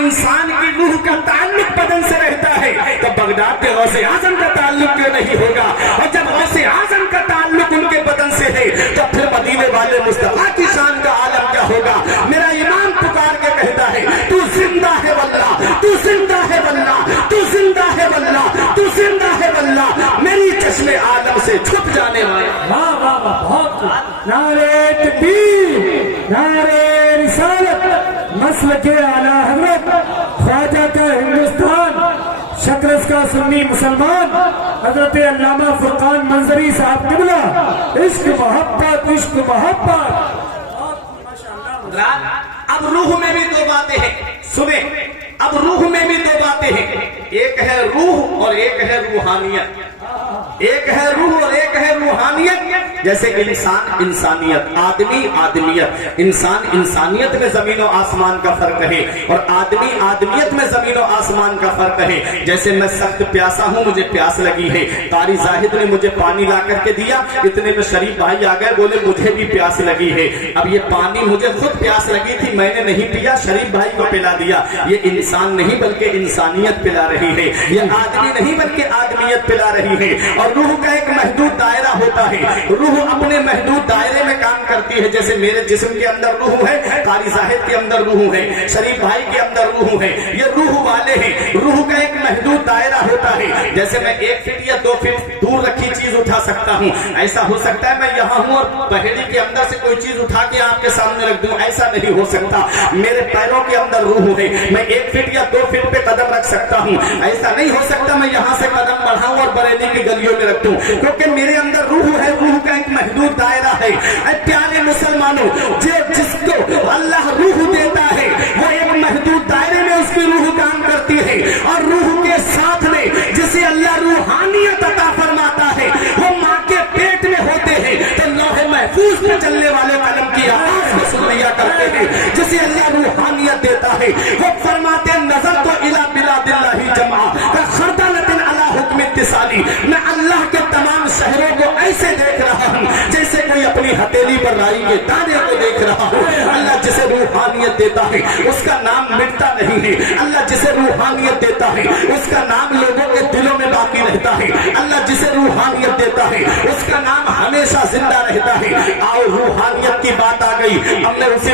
इंसान की रूह का ताल्लुक बदन से रहता है तो बगदाद के गौसे आजम का ताल्लुक क्यों नहीं होगा? और जब गौसे आजम का ताल्लुक उनके बदन से है तो फिर मदीने वाले मुस्तफा की शान का आलम क्या होगा? मेरा ईमान पुकार के कहता है तू जिंदा है वल्लाह, तू जिंदा है वल्लाह, तू जिंदा है वल्लाह, तू जिंदा है वल्लाह, मेरी चश्मे आलम से छुप जाने वाला। वाह वाह वाह, बहुत नारे तकबीर, नारे रिसालत, मसलके आला हज़रत, ख्वाजा का हिंदुस्तान, शकरस का सुन्नी मुसलमान, हजरत अल्लामा फुरकान मंजरी साहब किबला, इश्क मोहब्बत, इश्क मोहब्बत। अब रूह में भी दो बातें हैं, सुने, अब रूह में भी दो बातें हैं, एक है रूह और एक है रूहानियत। एक है रूह और एक है रूहानियत। जैसे इंसान इंसानियत, आदमी आदमियत, इंसान इंसानियत में जमीन और आसमान का फर्क है और आदमी आदमियत में जमीन और आसमान का फर्क है। जैसे मैं सख्त प्यासा हूं, मुझे प्यास लगी है, कारी जाहिद ने मुझे पानी ला करके दिया, इतने में शरीफ भाई आ गए, बोले मुझे भी प्यास लगी है। अब ये पानी मुझे खुद प्यास लगी थी, मैंने नहीं पिया, शरीफ भाई को पिला दिया। ये इंसान नहीं बल्कि इंसानियत पिला रही है, ये आदमी नहीं बल्कि आदमियत पिला रही है। और रूह का एक महदूद दायरा होता है, रूह अपने महदूद दायरे में काम करती है। जैसे मेरे जिस्म के अंदर रूह है, कारी जाहिद के अंदर रूह है, शरीफ भाई के अंदर रूह है, ये रूह वाले हैं। रूह का एक महदूद दायरा होता है। जैसे मैं 1 फीट या 2 फीट दूर रखी चीज उठा सकता हूँ, ऐसा हो सकता है मैं यहाँ हूँ और पहेड़ी के अंदर से कोई चीज उठा के आपके सामने रख दूं, ऐसा नहीं हो सकता। मेरे पैरों के अंदर रूह है, मैं 1 फीट या 2 फीट पे कदम रख सकता हूँ, ऐसा नहीं हो सकता मैं यहाँ से कदम बढ़ाऊं और बरेली की गलियों में रख दूं, क्योंकि मेरे अंदर रूह है। रूह का एक महदूद दायरा है। प्यारे मुसलमानों, जिसको अल्लाह रूह देता है वो एक महदूद दायरे में उसकी रूह काम करती है, और रूह के साथ में जिसे अल्लाह रूहानियत अता फरमाता है वो माँ के पेट में होते हैं तो लौहे महफूज पे चलने वाले कलम की आवाज को सुन लिया करते हैं। जिसे अल्लाह रूहानियत देता है वो फरमाते नजर तो इला बिलादिल्लाहि जमा का खरदलतिन अला हुक्म इत्तिसाली, मैं अल्लाह के तमाम शहरों को ऐसे देख रहा हूँ जैसे कोई अपनी हथेली पर राई के दाने को देख रहा हो। अल्लाह जिसे रूहानियत देता है उसका नाम मिटता नहीं है, अल्लाह जिसे रूहानियत देता है उसका नाम लोगों के दिलों में बाकी रहता है, अल्लाह जिसे रूहानियत देता है उसका नाम हमेशा जिंदा रहता है। आओ रूहानियत की बात आ गई, अब मैं उसी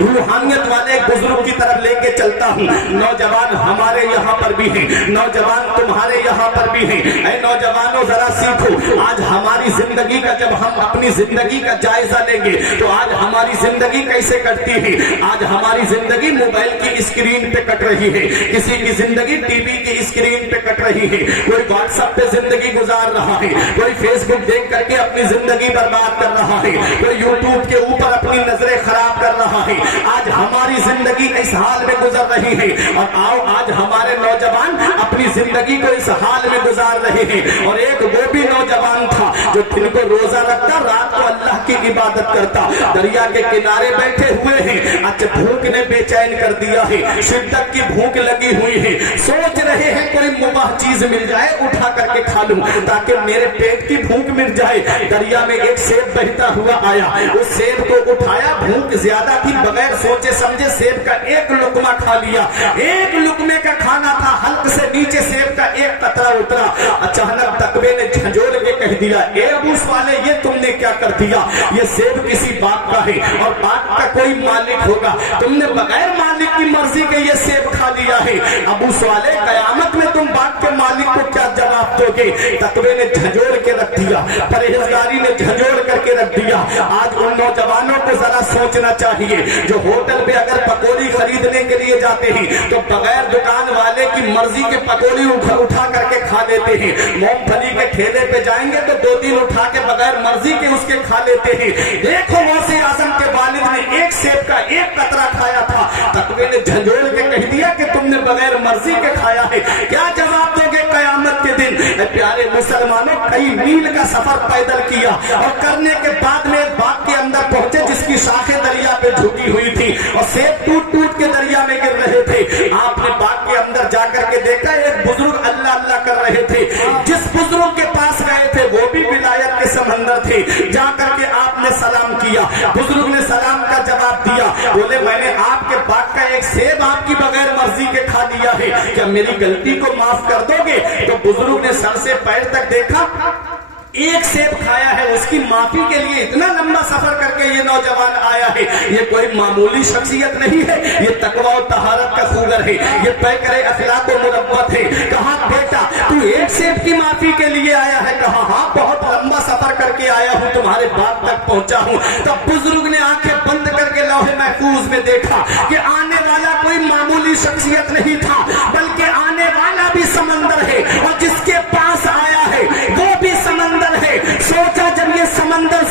रूहानियत वाले एक बुजुर्ग की तरफ लेके चलता हूँ। नौजवान हमारे यहाँ पर भी हैं, नौजवान तुम्हारे यहाँ पर भी हैं। ऐ नौजवानों जरा सीखो, आज हमारी जिंदगी का जब हम अपनी जिंदगी का जायजा लेंगे तो आज हमारी जिंदगी कैसे कटती है। आज हमारी जिंदगी मोबाइल की स्क्रीन पे कट रही है, किसी की जिंदगी टीवी की स्क्रीन पे कट रही है, कोई व्हाट्सएप पे जिंदगी गुजार रहा है, कोई फेसबुक देख करके अपनी जिंदगी बर्बाद कर रहा है, कोई यूट्यूब के ऊपर अपनी नजरें खराब कर रहा है। आज हमारी जिंदगी इस हाल में गुजर रही है और आओ आज हमारे नौजवान अपनी जिंदगी को इस हाल में गुजार रहे हैं। और एक वो भी नौजवान था जो दिन को रोजा रखता, रात को अल्लाह की इबादत करता, दरिया के किनारे बैठे हुए हैं। आज भूख ने बेचैन कर दिया है, शिद्दत की भूख लगी हुई है, सोच रहे हैं कोई मुबाह चीज मिल जाए उठा करके खा लूं ताकि मेरे पेट की भूख मिट जाए। दरिया में एक सेब बहता हुआ आया, उस सेब को उठाया, भूख ज्यादा थी, बगैर सोचे समझे सेब का एक लुकमा खा लिया। एक लुकमे का खाना था, हल्क से नीचे सेब का एक कतरा उतरा। अचानक तकवे ने झंझोड़ के कह दिया, ए अबूस वाले ये तुमने क्या कर दिया? ये सेब किसी बाग का है और बाग का कोई मालिक होगा, तुमने बगैर मालिक की मर्जी के ये सेब खा लिया है। अबूस वाले कयामत में तुम बाग के मालिक को क्या जवाब दोगे? तकवे ने झंझोड़ के रख दिया, परहेजगारी ने झंझोड़ करके रख दिया। आज उन नौजवानों को जरा सोचना चाहिए जो होटल पे अगर पकौड़ी खरीदने के लिए जाते हैं तो बगैर दुकान वाले की मर्जी के पकौड़ी उठा करके खा लेते हैं। मूंगफली के ठेले पे जाएंगे तो 2 दिन उठा के बगैर मर्जी के उसके खा लेते हैं। देखो गौसे आजम के वालिद ने एक सेब का एक कतरा खाया था, तकवे ने झंझोड़ के कह दिया कि तुमने बगैर मर्जी के खाया है, क्या जवाब दोगे कयामत के दिन? प्यारे मुसलमानों, कई मील का सफर पैदल किया और करने के बाद में एक बाग के अंदर पहुंचे जिसकी शाखें दरिया पे झुकी हुई थी और सेब टूट टूट के दरिया में गिर रहे थे। आपने बाग के अंदर जाकर के देखा एक बुजुर्ग अल्लाह अल्लाह कर रहे थे। जिस बुजुर्ग के पास गए थे वो भी विलायत के समंदर थे। जाकर के आपने सलाम किया, बुजुर्ग ने सलाम का जवाब दिया, किया? बोले मैंने आपके बाग का एक सेब आपकी बगैर मर्जी के खा लिया है, क्या मेरी गलती को माफ कर दोगे? तो बुजुर्ग ने सर से पैर तक देखा, एक सेब खाया है, उसकी माफी के लिए इतना लंबा सफर करके ये नौजवान आया है। ये कोई मामूली शख्सियत नहीं है, ये तकवा और तहारत का खूगर है, ये तय करे अखलाक और मुरब्बत है। कहा बेटा तू एक सेब की माफी के लिए आया है? कहा हाँ, बहुत लंबा सफर करके आया हूँ, तुम्हारे बाग तक पहुंचा हूँ। तब बुजुर्ग ने आंखें बंद करके लौहे महफूज में देखा कि आने वाला कोई मामूली शख्सियत नहीं था, बल्कि आने वाला भी समंदर है, और जिसके पास आया है वो भी समंदर है। सोचा जब ये समंदर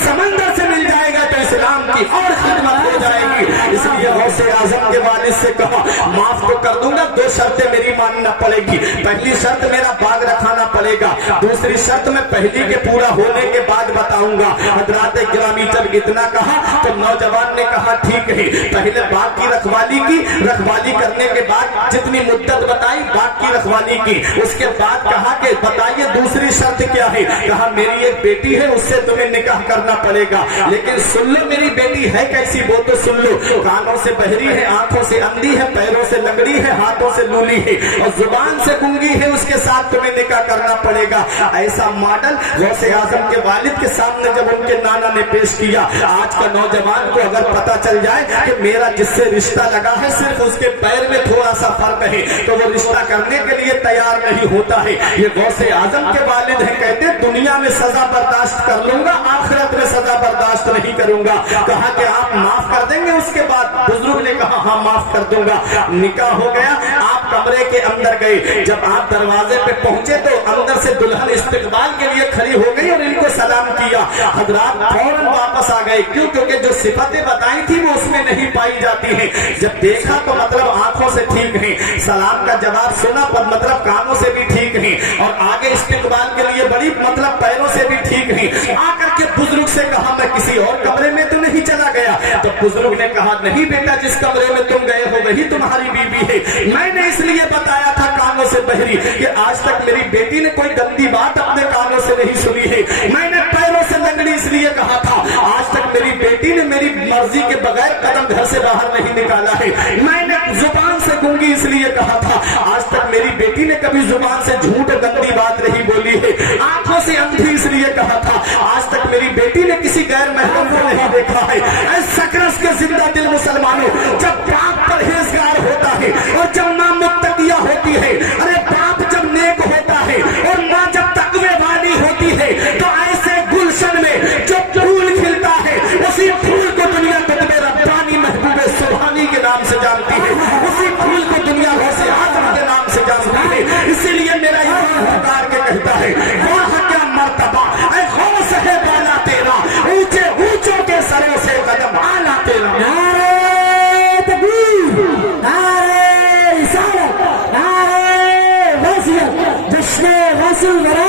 से मिल जाएगा तो इस्लाम की और खिदमत हो जाएगी। इसलिए गौसे आजम के वालिद से कहा माफ तो कर दूंगा, दो शर्तें मेरी मानना पड़ेगी। पहली शर्त मेरा बाग रखाना पड़ेगा, दूसरी शर्त मैं पहली के पूरा होने के बाद बताऊंगा। हजरात गिरामी जब इतना कहा तो नौजवान ने कहा ठीक है, पहले बाग की रखवाली करने के बाद जितनी मुद्दत बताई बाग की रखवाली की, उसके बाद कहा कि बताइए दूसरी शर्त क्या है? कहा मेरी एक बेटी है, उससे तुम्हें निकाह करना पड़ेगा, लेकिन सुन लो मेरी बेटी है कैसी वो तो सुन लो। कानों से बहरी है, आंखों से अंधी है, पैरों से लंगड़ी है, हाथों से लूली है और जुबान से गूंगी है, उसके साथ तुम्हें निकाह करना पड़ेगा। ऐसा मॉडल गौसे आजम के वालिद के सामने जब उनके नाना ने पेश किया, आज का नौजवान को अगर पता चल जाए कि मेरा जिससे रिश्ता लगा है सिर्फ उसके पैर में थोड़ा सा फर्क है, तो वो रिश्ता करने के लिए तैयार नहीं होता है। ये गौसे आजम के वालिद है, कहते दुनिया में सजा बर्दाश्त कर लूंगा, आखिरत में सजा बर्दाश्त नहीं करूंगा। कहा कि आप माफ कर देंगे? उसके बाद बुजुर्ग ने कहा हाँ माफ कर दूंगा। निकाह हो गया, आप कमरे के अंदर गए, जब आप दरवाजे पे पहुंचे तो अंदर से दुल्हन इस्तकबाल के लिए खड़ी हो गई और इनको सलाम किया। हजरात फौरन वापस आ गए, क्यों? क्योंकि जो सिफतें बताई थी वो उसमें नहीं पाई जाती हैं। जब देखा तो मतलब आंखों से ठीक है, सलाम का जवाब सुना पर मतलब कानों से भी ठीक है, और आगे इस्तकबाल के लिए बड़ी मतलब पैरों से भी ठीक है। आकर के बुजुर्ग से कहा मैं किसी और कमरे में तो नहीं चला गया? तो बुजुर्ग ने कहा नहीं बेटा, जिस कमरे में तुम गए हो वही तुम्हारी बीवी है। मैंने इसलिए बताया था कानों से बहरी कि आज तक मेरी बेटी ने कोई गंदी बात अपने कानों से नहीं सुनी है। मैंने पैरों से लंगड़ी इसलिए कहा था, आज तक मेरी बेटी ने मेरी मर्जी के बगैर कदम घर से बाहर नहीं निकाला है। मैंने जुबान से गूंगी इसलिए कहा था, आज तक मेरी बेटी ने कभी जुबान से झूठ गंदी बात नहीं बोली है। आंखों से अंधी इसलिए कहा था, आज तक मेरी बेटी ने किसी गैर महरम को नहीं देखा है। सकरस के जिंदा दिल मुसलमानों, जब बाप परहेजगार होता है और जब मां मुत्तकिया होती है, अरे बाप जब नेक होता है और मां जब तकवे वाली होती है, तो ऐसे गुलशन में जो फूल खिलता है उसी फूल को दुनिया तकवे रब्बानी महबूबे सुभानी के नाम से जानती है, उसी फूल को दुनिया गौसे आजम के नाम से जानती है। इसीलिए मेरा ईमान पुकार के कहता है वाह क्या मर्तबा ऐ गौस है बाला तेरा, ऊंचे ऊंचों के सरों से कदम आला तेरा। नारे तकबीर, नारे रिसालत, नारे वसीयत, जश्न रसूल वरा,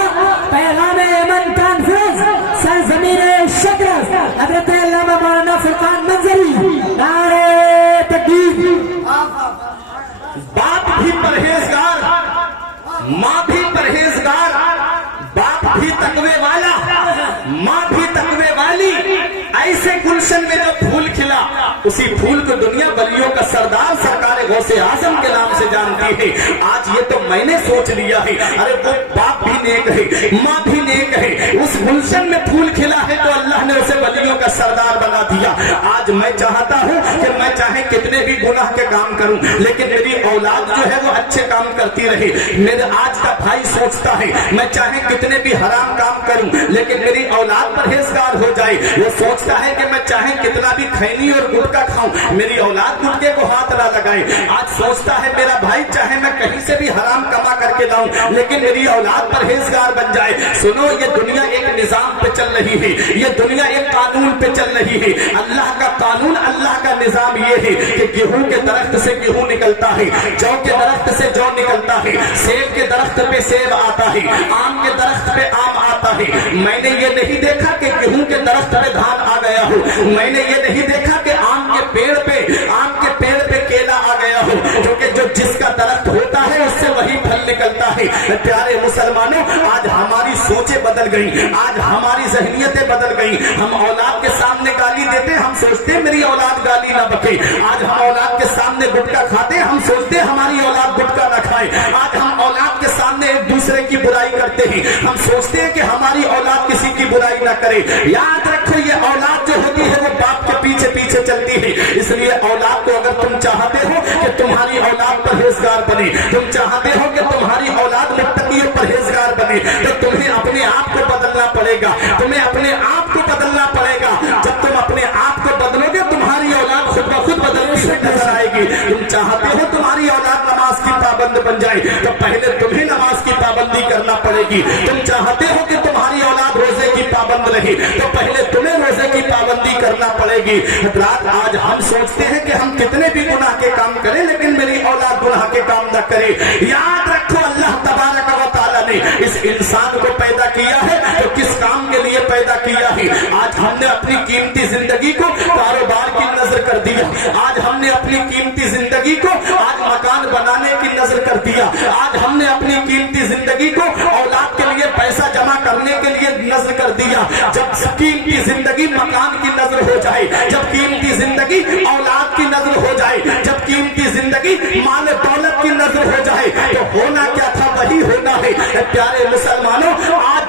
पैगाम अमन कॉन्फ्रेंस, सरजमीन शकरस, हजरत अल्लामा मौलाना फुरकान मंजरी। नारे तकबीर। बाप भी परहेजगार, माँ भी परहेजगार, बाप भी तकवे वाला, माँ भी तकवे वाली, ऐसे गुलशन में जो फूल खिला उसी फूल को दुनिया वलियों का सरदार सरकार गौसे आजम के नाम से जानती है। आज ये तो मैंने सोच लिया है, अरे वो बाप भी नेक है, माँ भी नेक है, उस गुलशन में फूल खिला है तो अल्लाह ने उसे वलियों का सरदार बना दिया। आज मैं चाहता हूँ कि मैं चाहे कितने भी गुनाह के काम करूं, लेकिन मेरी औलाद जो है वो अच्छे काम करती रहे। मेरे आज का भाई सोचता है मैं चाहे कितने भी हराम काम करूं, लेकिन मेरी औलाद परहेजगार हो जाए। वो सोचता है कि मैं चाहे कितना भी खैनी और गुटखा खाऊं, मेरी औलाद गुटखे को हाथ ना लगाए। आज सोचता है मेरा भाई चाहे मैं कहीं से भी हराम कमा करके लाऊं, लेकिन मेरी औलाद परहेजगार बन जाए। सुनो, ये दुनिया एक निजाम पे चल रही है, ये दुनिया एक कानून पे चल रही है। अल्लाह का कानून, अल्लाह का निजाम ये है कि गेहूं के दरख्त से गेहूं निकलता है, जौ के दरख्त से जौ निकलता है, सेब के दरख्त पे सेब आता है, आम के दरख्त पे आम आता है। मैंने ये नहीं देखा कि गेहूं के दरख्त पे धान आ गया हो, मैंने ये नहीं देखा कि आम के पेड़ पे केला आ गया हो, क्योंकि जो जिसका दरख्त होता है उससे वही फल निकलता है। प्यारे मुसलमानों, आज हमारी सोचें बदल गई, आज हमारी जहनियतें बदल गई। हम औलाद के सामने गाली देते, हम सोचते हैं मेरी औलाद गाली ना बके। आज हम औलाद के सामने गुटखा खाते हैं, हम सोचते हैं हमारी औलाद गुटखा ना खाए। आज हम औलाद के सामने एक दूसरे की बुराई करते हैं, हम सोचते हैं कि हमारी औलाद किसी की बुराई ना करे। याद रखो ये औलाद जो होती है वो बाप के पीछे पीछे चलती है। इसलिए औलाद को अगर तुम चाहते हो कि तुम्हारी औलाद परहेजगार बने, तुम चाहते हो कि तुम्हारी औलाद मुत्तकी और परहेजगार बने, तो तुम्हें अपने आप को बदलना पड़ेगा, तुम्हें अपने आप को बदलना पड़ेगा। जब तुम अपने आप को बदलोगे तुम्हारी औलाद खुद ब खुद बदलती हुई नजर आएगी। तुम चाहते हो तुम्हारी औलाद नमाज की पाबंद बन जाए, तो पहले तुम्हें नमाज की पाबंदी करना पड़ेगी। तुम चाहते हो कि तुम्हारी औलाद रोजे की पाबंद रहे, तो पहले तुम्हें रोजे की पाबंदी करना पड़ेगी। हज़रात, आज हम सोचते हैं कि हम कितने भी गुनाह के काम करें लेकिन मेरी औलाद गुनाह के काम न करे। याद रखो अल्लाह तबारक व तआला ने इस इंसान को पैदा किया है तो किस काम के लिए पैदा किया है। आज हमने अपनी कीमती जिंदगी को कारोबार की नजर कर दिया, आज हमने अपनी कीमती जिंदगी को आज मकान बनाने की नजर कर दिया, आज हमने अपनी कीमती जिंदगी को औलाद के लिए पैसा जमा करने के लिए नजर कर दिया। जब कीमती जिंदगी मकान की नजर हो जाए, जब कीमती जिंदगी औलाद की नजर हो जाए, जब कीमती जिंदगी माल दौलत की नजर हो जाए, तो होना क्या था वही होना है। प्यारे मुसलमानों, आज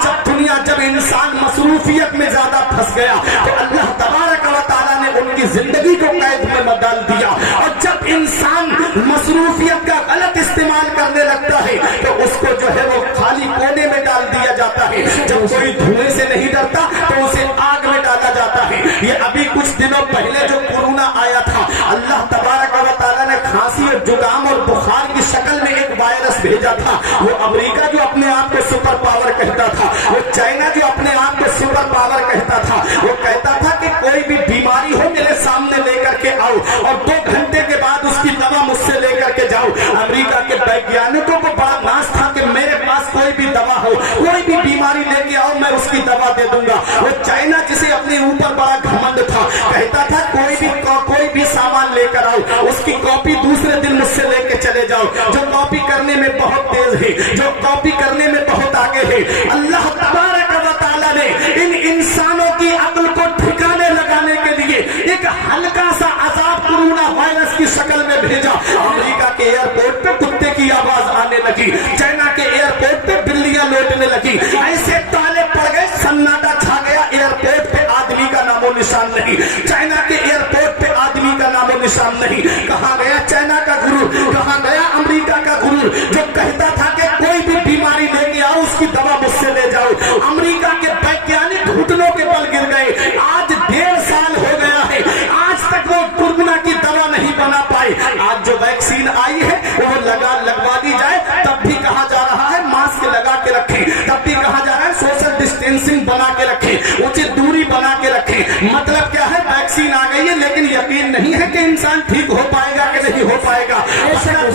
जब इंसान मसरूफियत में ज्यादा फंस गया तो अल्लाह तबारक व तआला ने उनकी जिंदगी को कैद में डाल दिया। और जब इंसान मसरूफियत का गलत इस्तेमाल करने लगता है तो उसको जो है वो खाली कोने में डाल दिया जाता है। जब कोई धुएं से नहीं डरता तो उसे आग में डाला जाता है। ये अभी कुछ दिनों पहले जो कोरोना आया था, अल्लाह तबारक व तआला ने खांसी और जुकाम और बुखार की शक्ल में एक वायरस भेजा था। वो अमेरिका जो अपने आप को सुपर पावर कहता था, वो चाइना जो अपने आप को सुपर पावर कहता था, वो कहता था कि कोई भी बीमारी हो मेरे सामने लेकर के आओ और 2 घंटे के बाद उसकी दवा मुझसे लेकर के जाओ। अमेरिका के वैज्ञानिकों को बड़ा नाज था कि मेरे पास कोई भी दवा हो, कोई भी बीमारी लेके आओ, मैं उसकी दवा दे दूंगा। वो चाइना जिसे अपने ऊपर बड़ा घमंड था, कहता था कोई भी सामान लेकर आओ, उसकी कॉपी दूसरे दिन मुझसे लेके चले जाओ। जो कॉपी करने में बहुत तेज है, जो कॉपी करने में बहुत आगे है। अल्लाह तबारक व तआला ने इन इंसानों की अक्ल को ठिकाने लगाने के लिए एक हल्का सा अजाब कोरोना वायरस की शक्ल में भेजा। अमेरिका के एयरपोर्ट पे कुत्ते की आवाज आने लगी, चाइना के एयरपोर्ट पे बिल्लियां लौटने लगी, ऐसे ताले पड़ गए, सन्नाटा छा गया। एयरपोर्ट पे आदमी का नामो निशान नहीं, चाइना के एयरपोर्ट पे आदमी का नामो निशान नहीं। कहां गया चाइना का गुरु, कहां गया अमेरिका का गुरु जो कहता था कि कोई भी बीमारी लेके आओ, उसकी दवा मुझसे ले जाओ। अमेरिका के वैज्ञानिक घुटनों के बल गिर गए। आज 1.5 साल हो गया है, आज तक वो कोरोना की दवा नहीं बना पाए। आज जो वैक्सीन आई है वो लगवा दी जाए, तब भी कहा जा रहा है मास्क लगा के रखें, तब भी कहा जा रहा है सोशल डिस्टेंसिंग बना के रखें, उचित दूरी बना के रखें। मतलब क्या है, वैक्सीन आ गई है लेकिन यकीन नहीं है कि इंसान ठीक हो पाएगा कि नहीं हो पाएगा।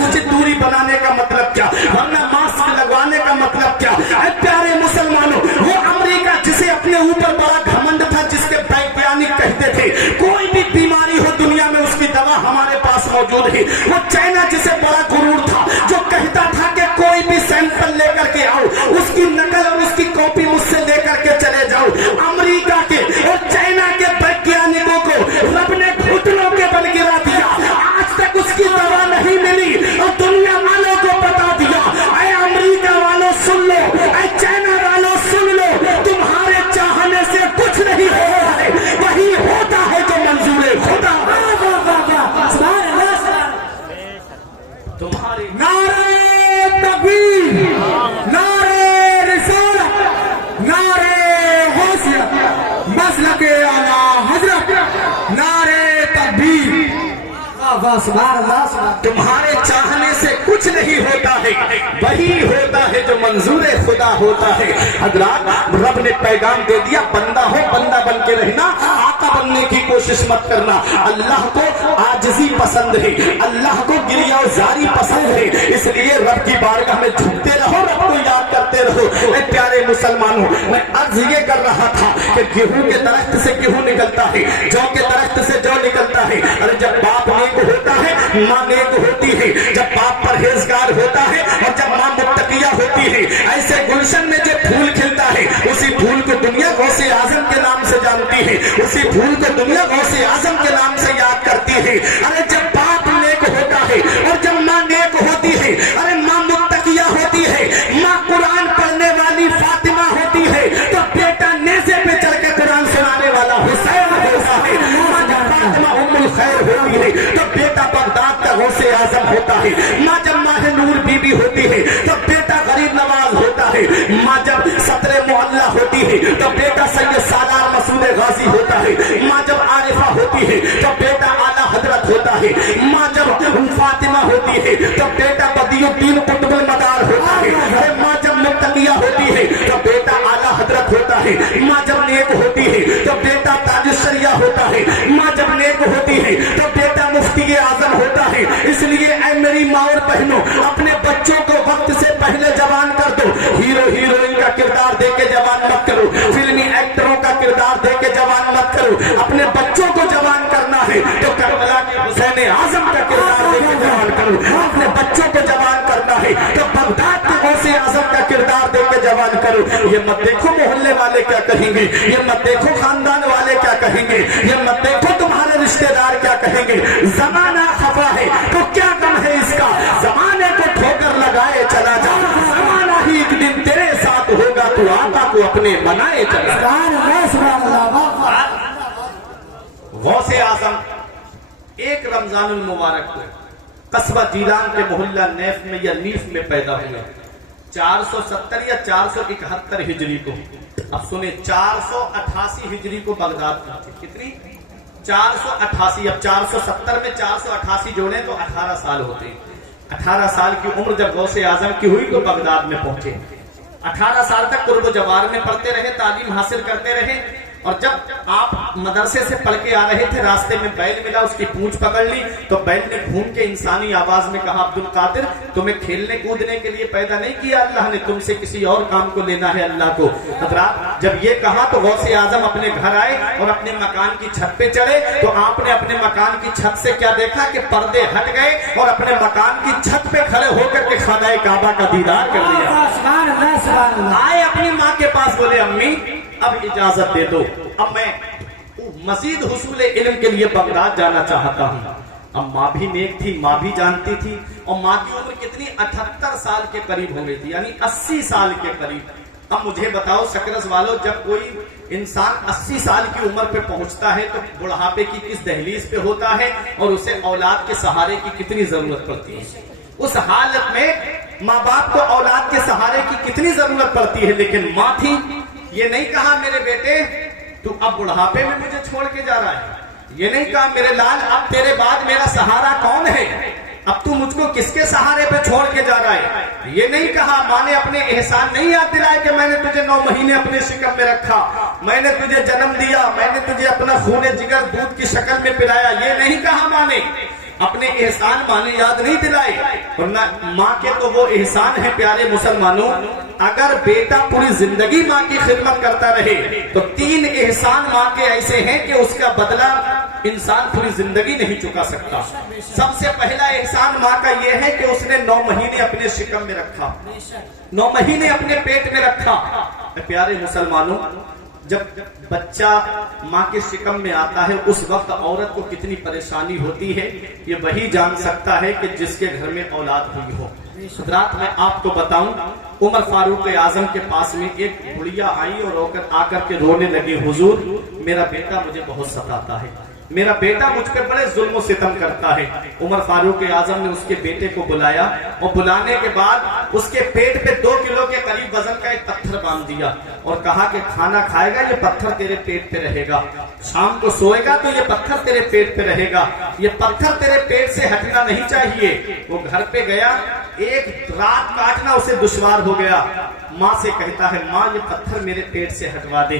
उचित दूरी बनाने का मतलब क्या, वरना मास्क लगवाने का मतलब क्या। प्यारे मुसलमानों, वो अमेरिका जिसे अपने ऊपर बड़ा घमंड था, जिसके वैज्ञानिक कहते थे कोई भी बीमारी हो दुनिया में उसकी दवा हमारे पास मौजूद है। वो चाइना जिसे बड़ा गुरूर था, जो कहता था कि कोई भी सैंपल लेकर के आओ, उसकी नकल और उसकी कॉपी मुझसे लेकर के चले जाओ। अमेरिका के और चाइना के वैज्ञानिकों को रब ने घुटनों के बल गिरा दिया। आज तक उसकी दवा नहीं मिली और दुनिया वालों को बता दिया, अरे अमेरिका वालों सुन लो, अरे चाइना वालों सुन लो, तुम्हारे चाहने से कुछ नहीं हो रहा है, वही होता है जो मंजूर खुदा। तुम्हारे नारे तकबीर, नारे रिसालत, नारे गौसियत, मसलके आला हजरत, नारे तकबीर। तुम्हारे चाहने से कुछ नहीं होता है, वही होता है जो मंजूर खुदा होता है। हजरात, रब ने पैगाम दे दिया, बंदा हो बंदा बन के रहना, आका बनने की कोशिश मत करना। अल्लाह को आजिज़ी पसंद है, अल्लाह को गिरिया जारी पसंद है, इसलिए रब की बारगाह में झुकते रहो, रब को याद करते रहो। प्यारे मुसलमानों, मैं अर्ज ये कर रहा था कि गेहूं के दरख्त से गेहूं निकलता है, जौ के दरख्त से जौ निकलता है। अरे जब बाप नेक होता है, माँ नेक होती है, जब बाप परहेजगार होता है और जब माँ मुत्तकिया होती है, ऐसे गुलशन में जो फूल खिलता है, उसी फूल को दुनिया गौसे आजम के नाम से जानती है, उसी फूल को दुनिया गौसे आजम के नाम से याद करती है। अरे जब बाप नेक होता है और जब माँ नेक होती है, अरे माँ मुत्तकिया होती है, माँ कुरान पढ़ने वाली फातिमा होती है, तो बेटा नेज़े पे चढ़ के कुरान सुनाने वाला हुसैन होता है। माँ जब फातिमा उम्मुल खैर होती है तो बेटा बगदाद का गौसे आजम होता है। माँ जब माह नूर बीबी होती है तो बेटा गरीब नवाज होता है। माँ जब सदरे मोहल्ला होती है तो बेटा सैयद सालार मसूद गाजी होता है। माँ जब आरिफा होती है तो बेटा आला हजरत होता है। माँ जब फातिमा होती है तो बेटा बदियुद्दीन कुतुबुल मदार होता है। अरे माँ जब मुत्तकिया होती है तो बेटा आला हजरत होता है। माँ जब नेक होती है तो बेटा ताजुश्शरिया होता है। माँ जब नेक होती है तो बेटा मुफ्ती आजम होता है। इसलिए ऐ मेरी माँ और बहनों, अपने बच्चों को वक्त से पहले जवान कर दो। हीरो हीरोइन का किरदार दे के जवान मत करो, फिल्मी एक्टरों का किरदार दे के जवान मत करो। अपने बच्चों को जवान करना है तो करबला के हुसैन आजम का किरदार दे के जवान करो। अपने बच्चों को जवान करना है तो बगदाद के गौसे आजम का किरदार दे के जवान करो। ये मत देखो मोहल्ले वाले क्या कहेंगे, ये मत देखो खानदान वाले क्या कहेंगे, ये मत देखो तुम्हारे रिश्तेदार क्या कहेंगे। जमाना खफा है तो क्या गम है इसका, जमाने को ठोकर लगाए चला जा। जमाना ही एक दिन तेरे साथ होगा, तू आका को अपने बनाए चला जा। गौसे आजम एक रमजानुल मुबारक को कस्बा जीलान के मोहल्ला नैफ में या नीफ में पैदा हुए 470 या 471 हिजरी को। अब सुने, 488 हिजरी को बगदाद पहुंचे। कितनी? 488। अब 470 में 488 जोड़े तो 18 साल होते। 18 साल की उम्र जब गौसे आजम की हुई तो बगदाद में पहुंचे। 18 साल तक कुर्ब जवार में पढ़ते रहे, तालीम हासिल करते रहे। और जब आप मदरसे से पढ़ के आ रहे थे, रास्ते में बैल मिला, उसकी पूंछ पकड़ ली तो बैल ने घूम के इंसानी आवाज में कहा, अब्दुल कादिर, तुम्हें खेलने कूदने के लिए पैदा नहीं किया अल्लाह ने, तुमसे किसी और काम को लेना है अल्लाह को। हजरात, जब ये कहा तो गौसे आजम अपने घर आए और अपने मकान की छत पे चढ़े तो आपने अपने मकान की छत से क्या देखा कि पर्दे हट गए और अपने मकान की छत पे खड़े होकर के खानाए काबा का दीदार कर लिया। आए अपनी माँ के पास, बोले अम्मी अब इजाजत दे दो, अब मैं मजीद हुसूल इल्म के लिए बगदाद जाना चाहता हूँ। अब माँ भी नेक थी, माँ भी जानती थी, और माँ की उम्र कितनी 78 साल के करीब हो गई थी, यानी 80 साल के करीब। अब मुझे बताओ सकरस वालों, जब कोई इंसान 80 साल की उम्र पे पहुंचता है तो बुढ़ापे की किस दहलीज पे होता है और उसे औलाद के सहारे की कितनी जरूरत पड़ती है। उस हालत में माँ बाप को औलाद के सहारे की कितनी जरूरत पड़ती है। लेकिन माँ थी, ये नहीं कहा मेरे बेटे तू अब बुढ़ापे में मुझे छोड़ के जा रहा है, ये नहीं कहा मेरे लाल अब तेरे बाद मेरा सहारा कौन है, अब तू मुझको किसके सहारे पे छोड़ के जा रहा है, ये नहीं कहा। माँ ने अपने एहसान नहीं याद दिलाए कि मैंने तुझे 9 महीने अपने शिकम में रखा, मैंने तुझे जन्म दिया, मैंने तुझे अपना खूने जिगर दूध की शक्ल में पिलाया, ये नहीं कहा माँ ने। अपने एहसान माँ ने याद नहीं दिलाए। वरना माँ के तो वो एहसान है प्यारे मुसलमानों, अगर बेटा पूरी जिंदगी माँ की खिदमत करता रहे तो 3 एहसान माँ के ऐसे हैं कि उसका बदला इंसान पूरी जिंदगी नहीं चुका सकता। सबसे पहला एहसान माँ का यह है कि उसने 9 महीने अपने शिकम में रखा, 9 महीने अपने पेट में रखा। प्यारे मुसलमानों, जब बच्चा माँ के शिकम में आता है उस वक्त औरत को कितनी परेशानी होती है, ये वही जान सकता है कि जिसके घर में औलाद हुई हो। रात में आपको बताऊं, उमर फारूक आजम के पास में एक बुढ़िया आई और आकर के रोने लगी, हुजूर मेरा बेटा मुझे बहुत सताता है, मेरा बेटा मुझ पे बड़े जुल्म सितम करता है। उमर फारूक आजम ने उसके बेटे को बुलाया और बुलाने के बाद उसके पेट पे 2 किलो के करीब वजन का एक पत्थर बांध दिया और कहा कि खाना खाएगा ये पत्थर तेरे पेट पे रहेगा, शाम को सोएगा तो ये पत्थर तेरे पेट पे रहेगा, ये पत्थर तेरे पेट से हटना नहीं चाहिए। वो घर पे गया, एक रात काटना उसे दुश्वार हो गया। माँ से कहता है, माँ ये पत्थर मेरे पेट से हटवा दे।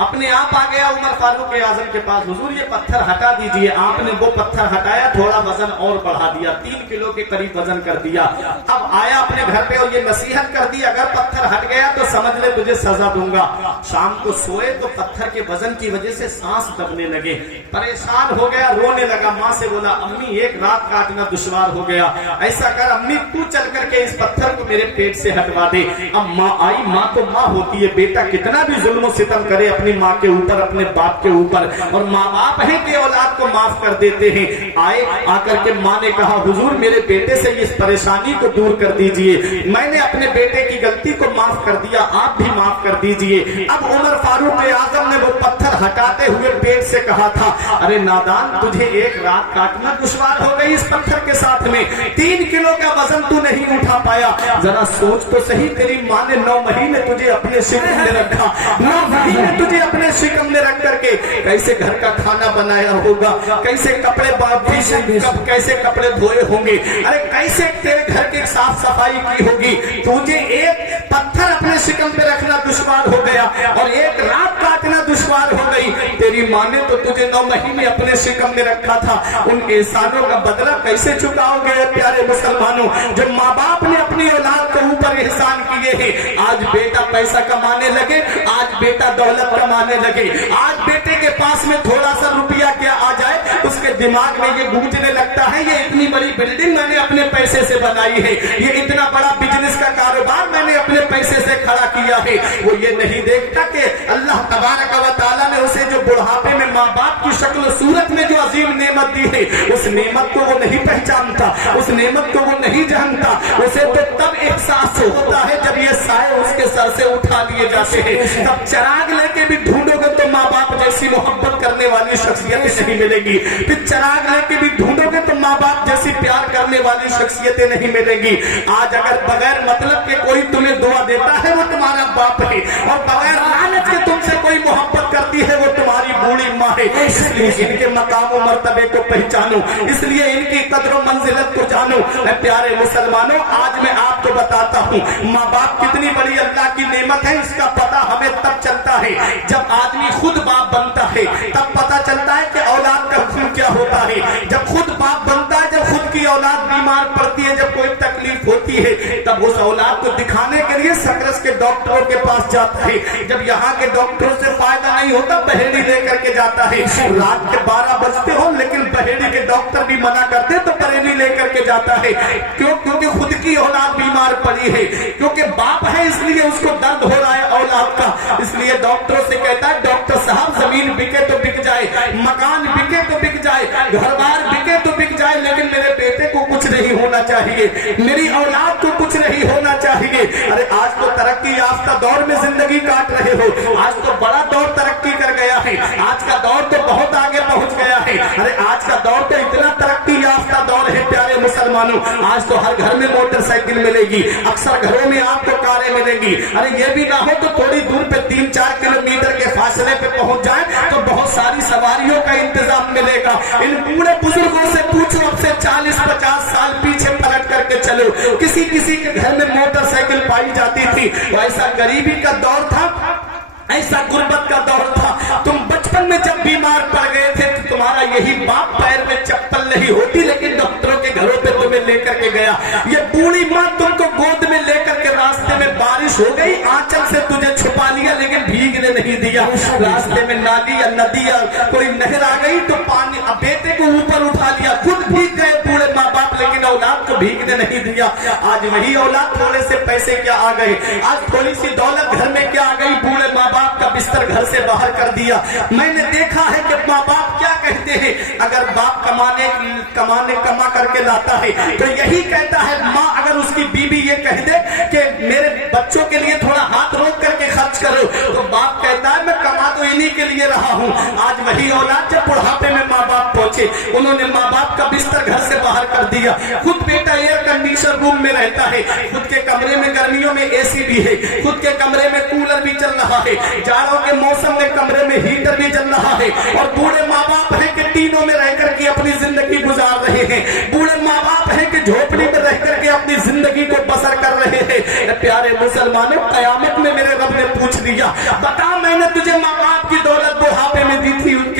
अपने आप आ गया उमर फारूक आजम के पास, हुजूर ये पत्थर हटा दीजिए। आपने वो पत्थर हटाया, थोड़ा वजन और बढ़ा दिया, 3 किलो के करीब वजन कर दिया। अब आया अपने घर पे और ये नसीहत कर दी, अगर पत्थर हट गया तो समझ ले तुझे सजा दूंगा। शाम को सोए तो पत्थर के वजन की वजह से सांस दबने लगे, परेशान हो गया, रोने लगा। माँ से बोला, अम्मी एक रात काटना दुश्वार हो गया, ऐसा कर अम्मी तू चल करके इस पत्थर को मेरे पेट से हटवा दे। अब माँ आई, माँ तो माँ होती है, बेटा कितना भी जुल्म सितम करे अपनी माँ के ऊपर, अपने बाप के ऊपर, और माँ बाप है कि औलाद को माफ कर देते हैं। आए, आकर के माँ ने कहा, हुजूर मेरे बेटे से इस परेशानी को दूर कर दीजिए, मैंने अपने बेटे की गलती को माफ कर दिया, आप भी माफ कर दीजिए। अब उमर फारूक आजम ने वो पत्थर हटाते हुए पेट से कहा था, अरे नादान, तुझे एक रात काटना दुश्वार हो गई इस पत्थर के साथ में, 3 किलो का वजन तू नहीं उठा पाया। जरा सोच तो सही, तेरी माँ ने 9 महीने तुझे अपने शिकम में रखा, 9 महीने तुझे अपने शिकम में रख करके कैसे घर का खाना बनाया होगा, कैसे कपड़े कैसे कपड़े धोए होंगे, अरे कैसे तेरे घर की साफ सफाई की होगी। तुझे एक पत्थर अपने शिकम पे रखना दुश्वार हो गया और एक रात काटना दुश्वार हो गई। तेरी माँ ने तो तुझे 9 महीने अपने शिकम में रखा था, उन एहसानों का बदला कैसे चुकाओगे प्यारे मुसलमानों। जब माँ बाप ने अपनी औलाद के ऊपर एहसान किए हैं, आज बेटा पैसा कमाने लगे, आज बेटा दौलत कमाने लगे, आज बेटे के पास में थोड़ा सा रुपया क्या आ जाए उसके दिमाग में ये गूंजने लगता है, ये इतनी बड़ी बिल्डिंग मैंने अपने पैसे से बनाई है, ये इतना बड़ा बिजनेस का कारोबार मैंने अपने पैसे से खड़ा किया है। वो ये नहीं देखता कि अल्लाह तबारक व तआला ने उसे जो बुढ़ापे में माँ बाप की शक्ल सूरत में जो अजीम नेमत दी है, उस नेमत को वो नहीं पहचानता, उस नेमत को वो नहीं जानता। उसे तो तब एहसास होता है जब ये साए उसके सर से उठा लिए जाते हैं। तब चराग लेके भी ढूंढोगे तो माँ बाप जैसी मोहब्बत करने वाली शख्सियत नहीं मिलेगी, फिर चराग लेके भी ढूंढोगे तो माँ बाप जैसी प्यार करने वाली शख्सियतें नहीं मिलेगी। आज अगर बगैर मतलब के कोई तुम्हें दुआ देता है वो तुम्हारा बाप है, और बगैर लालच के तुमसे कोई मोहब्बत करती है वो तुम्हारी बूढ़ी माँ है। इसलिए इनके मकाम और मर्तबे को पहचानो, इसलिए इनकी कदर और मंजिलत को जानो। प्यारे मुसलमानों, आज मैं आपको बताता हूँ माँ बाप कितनी बड़ी अल्लाह की नेमत है। इसका पता हमें तब चलता है जब आदमी खुद बाप बनता है, तब पता चलता है कि औलाद का हुक्म क्या होता है। जब खुद बाप बनता है, जब खुद की औलाद बीमार पड़ती है, जब कोई तकलीफ होती है, तब उस औलाद को दिखाने के लिए सकरस के डॉक्टरों के पास जाता है। जब यहाँ के डॉक्टरों से फायदा नहीं होता, बहेड़ी लेकर के जाता है। रात के 12 बजते हो लेकिन बहेड़ी के डॉक्टर भी मना करते तो बरेली लेकर के जाता है। क्यों? क्योंकि खुद की औलाद बीमार पड़ी है, क्योंकि बाप है इसलिए उसको दर्द हो रहा है औलाद का। इसलिए डॉक्टरों से कहता है, डॉक्टर साहब जमीन बिके तो बिक जाए, मकान बिके तो बिक जाए, घर बार बिके तो बिक जाए, लेकिन मेरे बेटे को कुछ नहीं होना चाहिए, मेरी औलाद को कुछ नहीं होना चाहिए। अरे आज तो तरक्की याफ्ता दौर में जिंदगी काट रहे हो, आज तो बड़ा दौर तरक्की कर गया है, आज का दौर तो बहुत आगे पहुंच गया है। अरे आज का दौर तो इतना तरक्की याफ्ता दौर है प्यारे मुसलमानों, आज तो हर घर में मोटरसाइकिल मिलेगी, अक्सर घरों में आपको कारें मिलेंगी। अरे ये भी ना हो तो थोड़ी दूर पे 3-4 किलोमीटर के फासले पे पहुंच जाए तो बहुत सारी सवारियों का इंतजाम मिलेगा। इन बूढ़े बुजुर्गों से पूछो, अब से 40-50 साल पीछे पलट करके चलो, किसी किसी के घर में मोटरसाइकिल पाई जाती थी। ऐसा गरीबी का दौर था, ऐसा गुर्बत का दौर था। तुम बचपन में जब बीमार पड़ गए थे तो तुम्हारा यही बाप पैर में चप्पल नहीं होती, लेकिन डॉक्टरों के घरों पे तुम्हें लेकर के गया। ये बूढ़ी माँ तुमको गोद में लेकर के रास्ते में बारिश हो गई, आंचल से तुझे छुपा लिया लेकिन भीगने नहीं दिया। रास्ते में नाली या नदी या कोई नहर आ गई तो पानी बेटे को ऊपर उठा लिया, खुद भीग गए बूढ़े माँ बाप, लेकिन औलाद को भीगने नहीं दिया। आज वही औलाद थोड़े से पैसे क्या आ गए, आज थोड़ी सी दौलत घर में क्या आ गई, बूढ़े माँ बाप का बिस्तर घर से बाहर कर दिया। मैंने देखा है कि माँ बाप क्या कहते हैं, अगर बाप कमा करके लाता है तो यही कहता है, माँ अगर उसकी बीबी ये कह दे कि मेरे बच्चों के लिए थोड़ा हाथ रोक करके खर्च करो, तो बाप कहता है मैं कमा तो इन्हीं के लिए रहा हूँ। आज वही औलाद जब बुढ़ापे में माँ बाप पहुंचे, उन्होंने माँ बाप का बिस्तर घर से बाहर कर दिया। खुद बेटा एयर कंडीशनर रूम में रहता है, खुद के कमरे में गर्मियों में एसी भी है, खुद के कमरे में कूलर भी चल रहा है, जाड़ों के मौसम में कमरे में हीटर भी चल रहा है, और बूढ़े माँ बाप है कि टीनों में रह करके अपनी जिंदगी गुजार रहे हैं, बूढ़े माँ बाप है कि झोपड़ी में रह करके अपनी जिंदगी को बसर कर रहे हैं। प्यारे मुसलमानों, कयामत में मेरे रब ने पूछ लिया, बता मैंने तुझे माँ बाप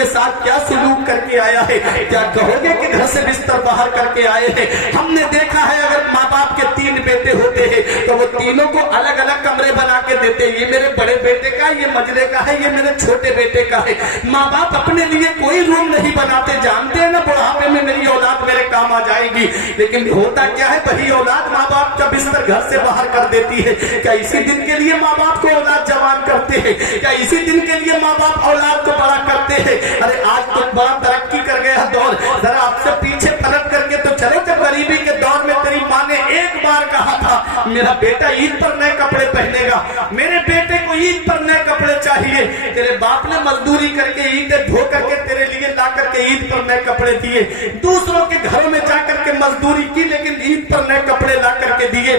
کے ساتھ کیا سلوک کر کے آیا ہے؟ کیا کہو گے کہ گھر سے بستر باہر کر کے آئے ہیں؟ ہم نے دیکھا ہے اگر ماں باپ کے 3 بیٹے ہوتے ہیں تو وہ تینوں کو الگ الگ کمرے بنا کے دیتے، یہ میرے بڑے بیٹے کا، یہ مجرے کا ہے، یہ میرے چھوٹے بیٹے کا ہے۔ ماں باپ اپنے لیے کوئی روم نہیں بناتے، جانتے ہیں نا بڑھاپے میں میری اولاد میرے کام آ جائے گی، لیکن ہوتا کیا ہے وہی اولاد ماں باپ کا بستر گھر سے باہر کر دیتی ہے۔ کیا اسی دن کے لیے ماں باپ کو اولاد جوان کرتے ہیں؟ کیا اسی دن کے لیے ماں باپ اولاد کو بڑا کرتے ہیں؟ ارے آج تو بڑا ترقی کر گیا دور، ذرا آپ سے پیچھے پلٹ کر کے تو چلو، جب غریبی کے دور میں تیری ماں نے ایک بار کہا تھا میرا بیٹا عید پر نئے کپڑے پہنے گا، میرے بیٹے کو عید پر نئے کپڑے چاہیے، تیرے باپ نے مزدوری کر کے عیدیں دھو کر کے تیرے لیے لا کر کے عید پر نئے کپڑے دیے، دوسروں کے گھروں میں جا کر کے مزدوری کی لیکن عید پر نئے کپڑے لا کر کے دیے۔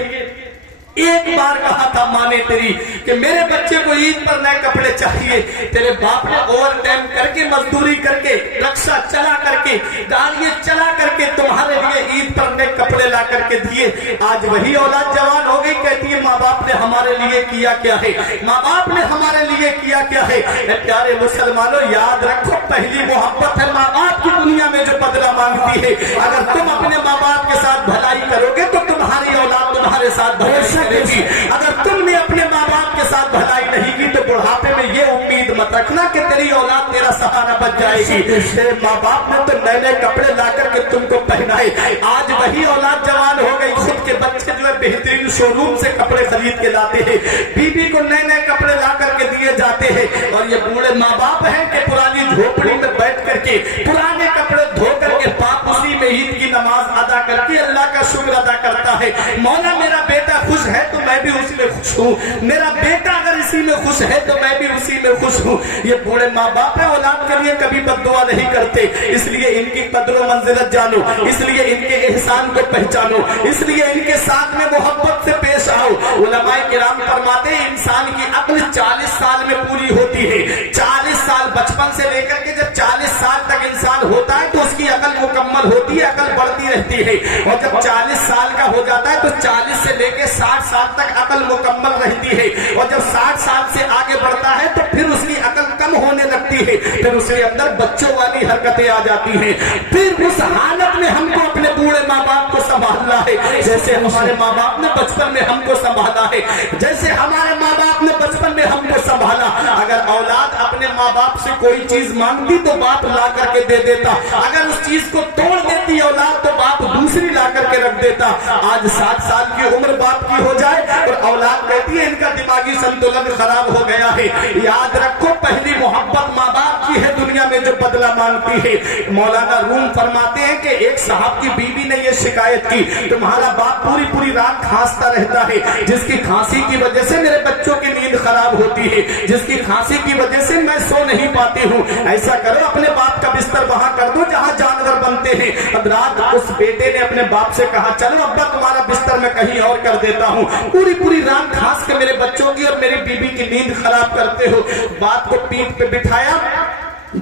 ایک بار کہا تھا ماں نے تیری کہ میرے بچے کو عید پر نئے کپڑے چاہیے، تیرے باپ نے اوور ٹائم کر کے مزدوری کر کے رکشہ چلا کر کے گاڑیاں چلا کر کے تمہارے لیے عید پر نئے کپڑے لا کر کے دیے۔ آج وہی اولاد جوان ہو گئی، کہتی ہے ماں باپ نے ہمارے لیے کیا کیا ہے، ماں باپ نے ہمارے لیے کیا کیا ہے۔ اے پیارے مسلمانوں، یاد رکھو پہلی محبت ہے ماں باپ کی دنیا میں جو بدلہ مانگتی ہے۔ اگر تم اپنے ماں باپ کے ساتھ بھلائی کرو گے تو تمہاری اولاد تمہارے ساتھ بھلائی کرے گی، اگر تم نے اپنے ماں باپ کے ساتھ بھلائی نہیں کی تو بڑھاپے میں یہ امید مت رکھنا کہ تیری اولاد تیرا سہارا بن جائے گی۔ تیرے ماں باپ نے تو نئے نئے کپڑے لا کر کے تم کو پہنائے، آج وہی اولاد جوان ہو گئی، خود کے بچے جو ہے بہترین شو روم سے کپڑے خرید کے لاتے ہیں، بیوی کو نئے نئے کپڑے لا کر کے دیے جاتے ہیں، اور یہ بوڑھے ماں باپ ہیں کہ پرانی جھوپڑی میں بیٹھ کر کے پرانے کپڑے دھو کر کے باپ اسی میں عید کی نماز ادا کر کے اللہ کا شکر ادا کرتا ہے، مولا میرا بیٹا خوش ہے تو میں بھی اسی میں خوش ہوں، میرا بیٹا اگر اسی میں خوش ہے تو میں بھی اسی میں خوش ہوں۔ یہ بوڑھے ماں باپ ہے، اولاد کے لیے کبھی بد دعا نہیں کرتے، اس لیے ان کی قدر و منزلت جانو، اس لیے ان کے احسان کو پہچانو، اس لیے ان کے ساتھ میں محبت سے پیش آؤ۔ علماء کرام فرماتے ہیں انسان کی عقل 40 سال میں پوری ہوتی ہے، 40 سال بچپن سے لے کر کے جب 40 سال تک انسان ہوتا ہے تو اس کی عقل مکمل ہوتی ہے، عقل بڑھتی رہتی ہے، اور جب 40 سال کا ہو جاتا ہے تو 40 سے لے کے 60 سال تک عقل مکمل رہتی ہے، اور جب 60 سال سے آگے بڑھتا ہے تو پھر اس کی عقل کم ہونے لگتی ہے، پھر اس کے اندر بچوں والی حرکتیں آ جاتی ہیں۔ پھر اس حالت میں ہم کو اپنے بوڑھے ماں باپ کو سنبھالنا ہے، جیسے ہمارے ماں باپ نے بچپن میں ہم کو سنبھالا ہے، جیسے ہمارے ماں باپ نے بچپن میں ہم کو سنبھالا۔ اگر اولاد اپنے ماں باپ سے کوئی چیز مانگتی تو باپ لا کر کے دے دیتا، اگر اس چیز کو توڑ دیتی اولاد تو باپ دوسری لا کر کے رکھ دیتا۔ آج 60 سال کی عمر باپ کی ہو جائے اور اولاد کہتی ہے ان کا دماغی سنتولن خراب ہو گیا ہے۔ یاد رکھو پہلی محبت ماں باپ کی ہے دنیا میں جو بدلہ مانگتی ہے۔ مولانا روم فرماتے ہیں کہ ایک صاحب کی بیوی نے یہ شکایت کی تمہارا باپ پوری پوری رات کھانستا رہتا ہے، جس کی کھانسی کی وجہ سے میرے بچوں کی نیند خراب ہوتی ہے، جس کی کھانسی کی وجہ سے میں سو نہیں پاتی ہوں، ایسا کرو اپنے باپ کا بستر وہاں کر دو جہاں جانور بنتے ہیں۔ اب رات اس بیٹے نے اپنے باپ سے کہا چلو ابا تمہارا بستر میں کہیں اور کر دیتا ہوں، پوری پوری رات کھانس کے میرے بچوں کی اور میری بیوی کی نیند خراب کرتے ہو۔ بات کو پیٹھ پہ بٹھایا،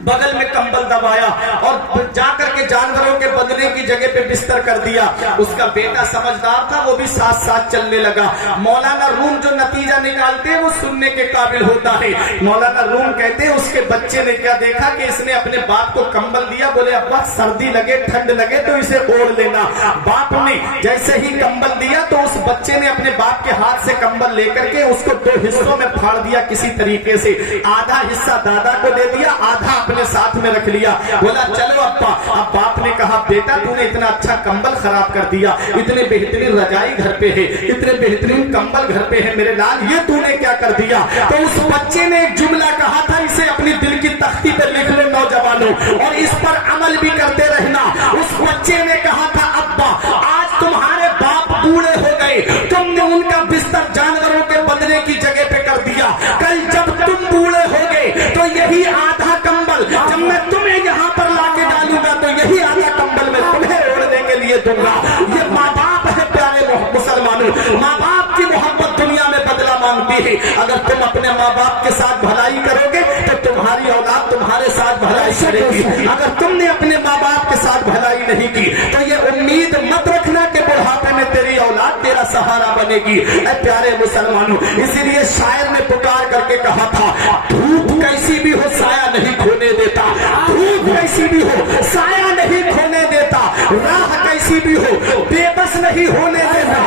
بغل میں کمبل دبایا اور جا کر کے جانوروں کے بدلے کی جگہ پہ بستر کر دیا۔ اس کا بیٹا سمجھدار تھا، وہ بھی ساتھ ساتھ چلنے لگا۔ مولانا روم جو نتیجہ نکالتے ہیں وہ سننے کے قابل ہوتا ہے۔ مولانا روم کہتے ہیں اس کے بچے نے کیا دیکھا کہ اس نے اپنے باپ کو کمبل دیا، بولے ابا سردی لگے ٹھنڈ لگے تو اسے اوڑھ لینا۔ باپ نے جیسے ہی کمبل دیا تو اس بچے نے اپنے باپ کے ہاتھ سے کمبل لے کر کے اس کو 2 حصوں میں پھاڑ دیا کسی طریقے سے، آدھا حصہ دادا کو دے دیا، آدھا اپنے ساتھ میں رکھ لیا، بولا چلو ابا۔ اب باپ نے کہا بیٹا تو نے اتنا اچھا کمبل خراب کر دیا، اتنے بہترین رجائی گھر پہ ہے، اتنے بہترین کمبل گھر پہ ہے، میرے لال یہ تو نے کیا کر دیا؟ تو اس بچے نے ایک جملہ کہا تھا، اسے اپنی دل کی تختی پہ لکھ لو نوجوانوں اور اس پر عمل بھی کرتے رہنا۔ اس بچے نے کہا تھا ابا آج تمہارے باپ بوڑھے ہو گئے، تم نے ان کا بستر جانوروں کے بدلے کی جگہ پہ کر دیا، کل جب تم بوڑھے ہو گئے تو یہی آدھا کمبل جب میں تمہیں یہاں پر لا کے ڈالوں گا تو یہی آدھا کمبل میں تمہیں اوڑھنے کے لیے دوں گا۔ یہ ماں باپ ہے پیارے مسلمانوں، ماں باپ کی محبت دنیا میں بدلہ مانگتی ہے۔ اگر تم اپنے ماں باپ کے ساتھ بھلائی کرو گے تو تمہاری اولاد تمہارے ساتھ بھلائی کرے گی، اگر تم نے اپنے ماں باپ کے ساتھ بھلائی نہیں کی تو یہ امید مت رکھنا کہ بڑھاپے میں में तेरी औलाद तेरा सहारा बनेगी। ऐ प्यारे मुसलमानों, इसीलिए शायर ने पुकार करके कहा था, धूप कैसी भी हो साया नहीं खोने देता, धूप कैसी भी हो साया नहीं खोने देता, राह कैसी भी हो बेबस नहीं होने देता,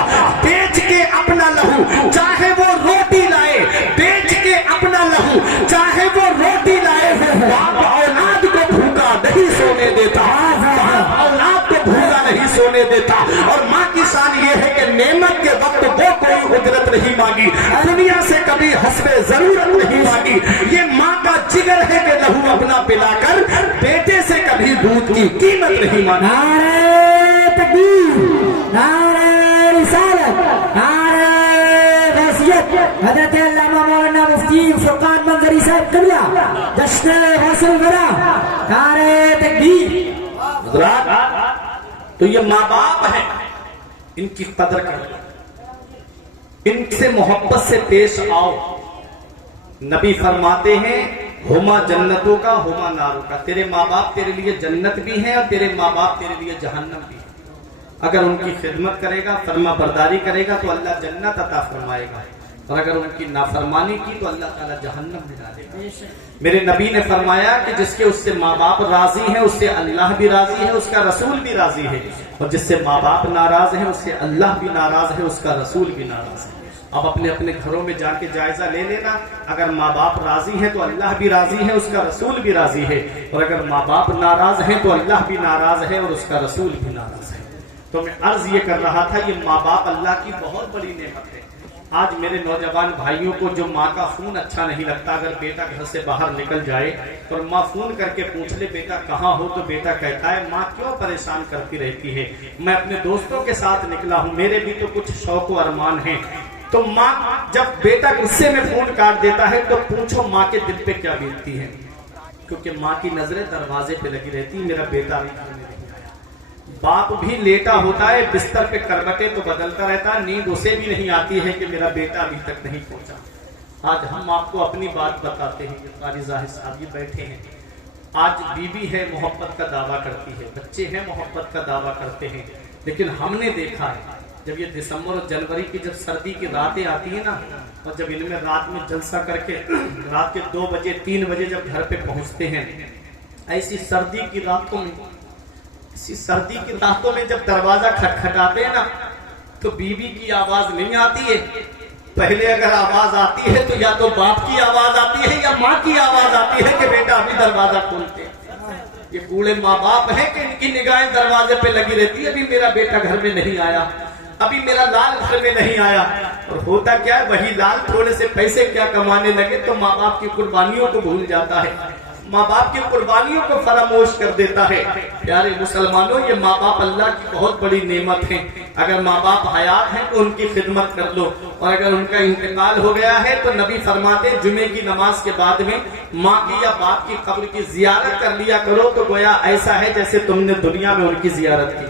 बेच के अपना लहू चाहे वो रोटी लाए, बेच के अपना लहू चाहे वो रोटी लाए, बाप औलाद को भूखा नहीं सोने देता, बाप औलाद को भूखा नहीं सोने देता। और माँ की शान ये है कि नेमत के वक्त वो कोई उजरत नहीं मांगी, दुनिया से कभी हस्बे जरूरत नहीं मांगी। ये माँ का जिगर है कि लहू अपना पिलाकर बेटे से कभी दूध की कीमत नहीं मांगी। नारे तकबीर, नारे रिसालत, नारे गौसियत। हज़रत अल्लामा मौलाना मुफ्ती फुरकान मंजरी साहब क़िबला जश्न गौसुल वरा, नारे तकबीर। तो ये माँ बाप है, इनकी कदर करो, इनसे मोहब्बत से पेश आओ। नबी फरमाते हैं, हुमा जन्नतों का हुमा नारों का, तेरे माँ बाप तेरे लिए जन्नत भी है और तेरे माँ बाप तेरे लिए जहन्नम भी है। अगर उनकी खिदमत करेगा, फरमा बरदारी करेगा तो अल्लाह जन्नत अता फरमाएगा, और अगर उनकी नाफरमानी की तो अल्लाह ताला जहन्नम में डालेगा। मेरे नबी ने फरमाया कि जिसके उससे माँ बाप राजी हैं उससे अल्लाह भी राजी है, उसका रसूल भी राजी है, और जिससे माँ बाप नाराज हैं उससे अल्लाह भी नाराज है, उसका रसूल भी नाराज है। अब अपने अपने घरों में जाके जायजा ले लेना, अगर माँ बाप राजी हैं तो अल्लाह भी राजी है, उसका रसूल भी राजी है, और अगर माँ बाप नाराज हैं तो अल्लाह भी नाराज है और उसका रसूल भी नाराज है। तो मैं अर्ज ये कर रहा था, ये माँ बाप अल्लाह की बहुत बड़ी नेमत है। आज मेरे नौजवान भाइयों को जो माँ का फोन अच्छा नहीं लगता, अगर बेटा घर से बाहर निकल जाए और माँ फोन करके पूछ ले बेटा कहाँ हो, तो बेटा कहता है माँ क्यों परेशान करती रहती है, मैं अपने दोस्तों के साथ निकला हूँ, मेरे भी तो कुछ शौक व अरमान हैं। तो माँ जब बेटा गुस्से में फोन काट देता है तो पूछो माँ के दिल पे क्या बीतती है, क्योंकि माँ की नजरें दरवाजे पे लगी रहती है, मेरा बेटा अभी घर में नहीं आया। बाप भी लेटा होता है बिस्तर पे, करवटें तो बदलता रहता है, नींद उसे भी नहीं आती है कि मेरा बेटा अभी तक नहीं पहुंचा। आज हम आपको अपनी बात बताते हैं, कारी जाहिर साहब ये बैठे हैं, आज बीबी है मोहब्बत का दावा करती है, बच्चे हैं मोहब्बत का दावा करते हैं, लेकिन हमने देखा है जब ये दिसंबर और जनवरी की जब सर्दी की रातें आती है ना, और जब इनमें रात में जलसा करके रात के 2 बजे 3 बजे जब घर पे पहुंचते हैं, ऐसी सर्दी की रातों में, इसी सर्दी की रातों में जब दरवाजा खटखटाते हैं ना, तो बीबी की आवाज नहीं आती है। पहले अगर आवाज आती है तो या तो बाप की आवाज आती है या माँ की आवाज आती है कि बेटा अभी दरवाजा खोलते। ये बूढ़े माँ बाप हैं कि इनकी निगाहें दरवाजे पे लगी रहती है, अभी मेरा बेटा घर में नहीं आया, अभी मेरा लाल घर में नहीं आया। और होता क्या है, वही लाल थोड़े से पैसे क्या कमाने लगे तो माँ बाप की कुर्बानियों को भूल जाता है, माँ बाप की कुर्बानियों को फरामोश कर देता है। प्यारे मुसलमानों, ये माँ बाप अल्लाह की बहुत बड़ी नेमत है। अगर माँ बाप हयात हैं तो उनकी खिदमत कर लो, और अगर उनका इंतकाल हो गया है तो नबी फरमाते जुमे की नमाज के बाद में माँ की या बाप की कब्र की जियारत कर लिया करो, तो गोया ऐसा है जैसे तुमने दुनिया में उनकी जियारत की,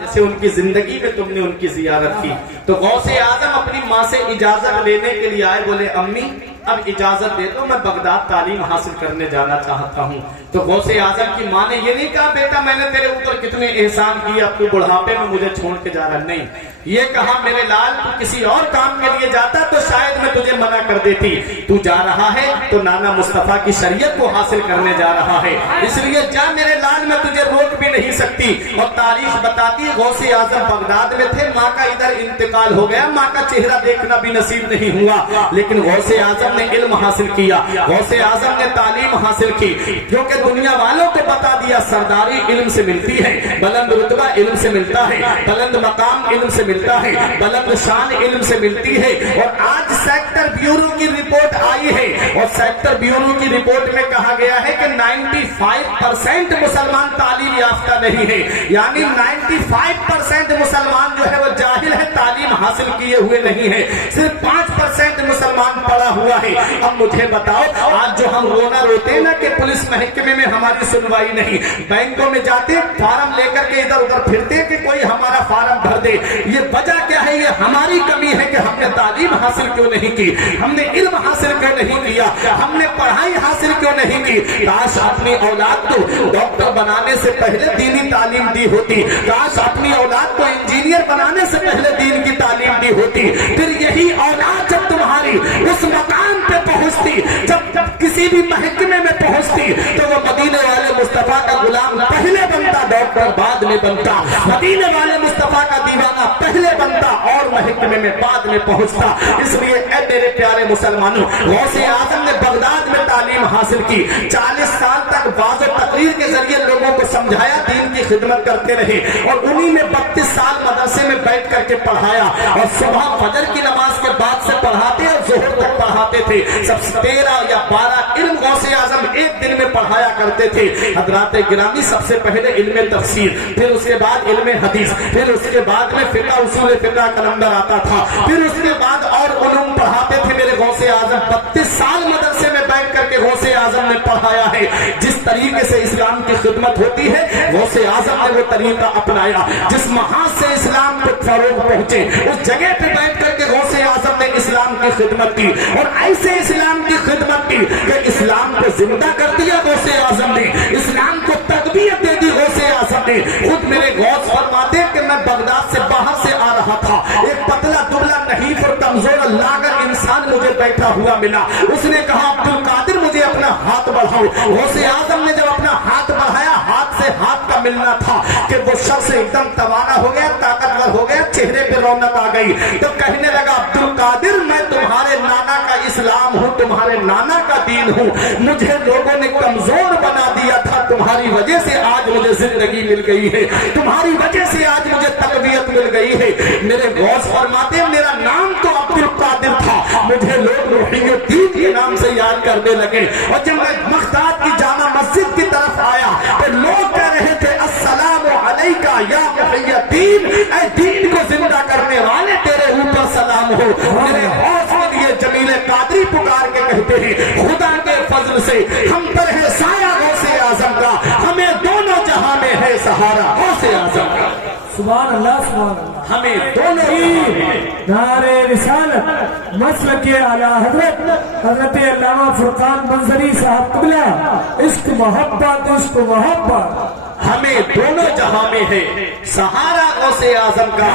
जैसे उनकी जिंदगी में तुमने उनकी जियारत की। तो गौसे आजम अपनी माँ से इजाजत लेने के लिए आए, बोले अम्मी अब इजाजत दे दो, मैं बगदाद तालीम हासिल करने जाना चाहता हूँ। तो गौसे आजम की माँ ने ये नहीं कहा बेटा मैंने तेरे ऊपर कितने एहसान किए, अब तू बुढ़ापे में मुझे छोड़ के जा रहा, नहीं, ये कहा मेरे लाल तू किसी और काम के लिए जाता तो शायद मैं तुझे मना कर देती, तू जा रहा है तो नाना मुस्तफा की शरीयत को हासिल करने जा रहा है, इसलिए जा मेरे लाल, मैं तुझे रोक भी नहीं सकती। और तारीख बताती है गौसे आजम बगदाद में थे, माँ का इधर इंतकाल हो गया, माँ का चेहरा देखना भी नसीब नहीं हुआ, लेकिन गौसे आजम ने इल्म हासिल किया, गौसे आजम ने तालीम हासिल की, क्योंकि दुनिया वालों को बता दिया सरदारी इल्म से मिलती है, बुलंद रुतबा इल्म से मिलता है, बुलंद मकाम इल्म से मिलता है, बुलंद शान इल्म से मिलती है। और आज सेक्टर ब्यूरो की रिपोर्ट आई है, और सेक्टर ब्यूरो की रिपोर्ट में कहा गया है कि 95% मुसलमान तालीम याफ्ता नहीं है, यानी 95% मुसलमान जो है वो जाहिल है, तालीम हासिल किए हुए नहीं है, सिर्फ 5% मुसलमान पढ़ा हुआ है। अब मुझे बताओ, आज जो हम रोना रोते हैं ना कि पुलिस महकमे में हमारी सुनवाई नहीं, बैंकों में जाते फार्म लेकर के इधर उधर फिरते कि कोई हमारा फार्म भर दे, ये वजह क्या है? ये हमारी कमी है कि हमने तालीम हासिल क्यों नहीं की, हमने इल्म हासिल क्यों नहीं किया, हमने पढ़ाई हासिल क्यों नहीं की। काश अपनी औलाद को डॉक्टर बनाने से पहले दीनी तालीम दी होती, काश अपनी औलाद को इंजीनियर इंजीनियर बनाने से पहले दीन की तालीम दी होती, फिर यही औलाद जब तुम्हारी उस मकाम पे पहुंचती, जब किसी भी महकमे में पहुंचती, तो वो मदीने वाले मुस्तफा का गुलाम पहले बनता, डॉक्टर बाद में बनता, मदीने वाले मुस्तफा का दीवाना पहले बनता और महकमे में बाद में पहुंचता। इसलिए ऐ मेरे प्यारे मुसलमानों, गौसे आजम ने बगदाद में तालीम हासिल की, 40 साल तक वाज़ और तकरीर के जरिए लोगों को समझाया, दीन की खिदमत करते रहे और उन्हीं में 32 साल मदरसे में बैठ करके पढ़ाया और सुबह फजर की नमाज के बाद से पढ़ाते और जोहर तक पढ़ाते थे। सब 13 या 12 इल्म गौसे आजम एक दिन में पढ़ाया करते थे। हजरात गिरामी, सबसे पहले इल्म तफसीर, फिर उसके बाद इल्म हदीस, फिर उसके बाद में फिक़ह उसूल फिक़ह का नंबर आता था, फिर उसके बाद और उलूम पढ़ाते थे। मेरे गौसे आजम 32 साल मदरसे में बैठ करके गौसे आजम ने पढ़ाया है। जिस तरीके से इस्लाम की खिदमत होती है, गौसे आजम ने वो तरीका अपनाया। जिस महाज से इस्लाम को फरोग पहुंचे, उस जगह पे बैठ करके गौसे आजम ने इस्लाम की खिदमत की और ऐसे इस्लाम की खिदमत की कि इस्लाम को जिंदा कर दिया गौसे आजम ने, इस्लाम को तकबीयत दे दी गौसे आजम ने। खुद मेरे गौस फरमाते कि मैं बगदाद से बाहर से आ रहा था, एक पतला दुबला नहीफ और कमजोर लागर इंसान मुझे बैठा हुआ मिला। उसने कहा, अब्दुल कादिर मुझे अपना हाथ बढ़ाओ। गौसे आजम ने जब अपना हाथ बढ़ाया, हाथ से हाथ का मिलना था कि वो शख्स एकदम तवाना हो गया, ताकतवर हो गया, चेहरे पे रौनक आ गई। तो कहने लगा, अब्दुल कादिर मैं तुम्हारे नाना का इस्लाम हूँ, तुम्हारे नाना का दीन हूँ। मुझे लोगों ने कमजोर बना दिया था, तुम्हारी वजह से आज मुझे जिंदगी मिल गई है, तुम्हारी वजह से आज मुझे तकबीयत मिल गई है। मेरे गौस फरमाते, मेरा नाम तो अब्दुल कादिर था, मुझे लोग मुहियुद्दीन के नाम से याद करने लगे। और जब मैं बगदाद की जामा मस्जिद की तरफ आया तो लोग कह रहे थे, अस्सलामु अलैका या मुहियुद्दीन, ऐ दीन को जिंदा करने वाले, तेरे ऊपर सलाम हो। मेरे गौस के लिए जमील कादरी पुकार के कहते हैं, खुदा के फजल से हम पर है साया गौसे आजम का, हमें दोनों जहां में है सहारा गौसे आजम का। सुभान अल्लाह, सुभान अल्लाह। हमें दोनों ही नारे रिसालत मसलके आला हजरत अल्लामा फुरकान मंजरी साहब क़िबला, इश्क मोहब्बत हमें दोनों जहां में है सहारा गौसे आजम का।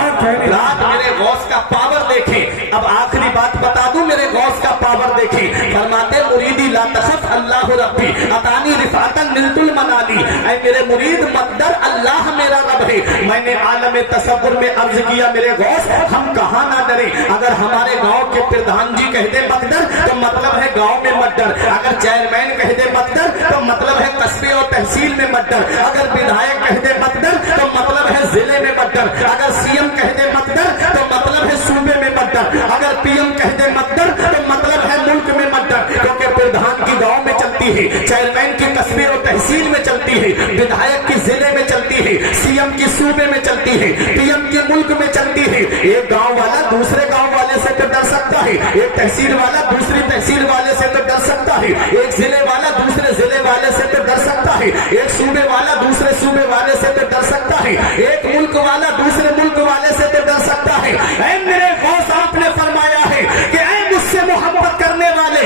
रात मेरे गौस का पावर देखें। अब आखिरी बात बता दूं, मेरे गौस का पावर देखें। फरमाते, मुरीदी ला तखफ अल्लाह रब्बी अतानी रिफातन निलतुल मनाली, ऐ मेरे मुरीद मकदर अल्लाह मेरा रब है। मैंने आलम तसव्वुर में अर्ज किया, मेरे गौस हम कहाँ ना डरे। अगर हमारे गांव के प्रधान जी कह दे मकदर तो मतलब है गांव में मत डर, अगर चेयरमैन कह दे मकदर तो मतलब है कस्बे और तहसील में मत डर, अगर विधायक कह दे मत डर तो मतलब है जिले में मत डर, अगर सीएम कह दे मत डर तो मतलब है सूबे में मत डर, अगर पीएम कह दे मत डर तो मतलब है मुल्क में मत डर। क्योंकि प्रधान की गांव में चलती है, चेयरमैन की कस्बे और तहसील में चलती है, विधायक की जिले में चलती है, सीएम की सूबे में चलती है, पीएम की मुल्क में चलती है। एक गांव वाला दूसरे गांव वाले से तो डर सकता है, एक तहसील वाला दूसरी तहसील वाले से तो डर सकता है, एक जिले वाला दूसरे जिले वाले से तो डर सकता है, एक सूबे वाला दूसरे सूबे वाले से तो डर सकता है, एक मुल्क वाला दूसरे मुल्क वाले से तो डर सकता है। ऐ मेरे गौस, आपने फरमाया है कि ऐ मुझसे मोहब्बत करने वाले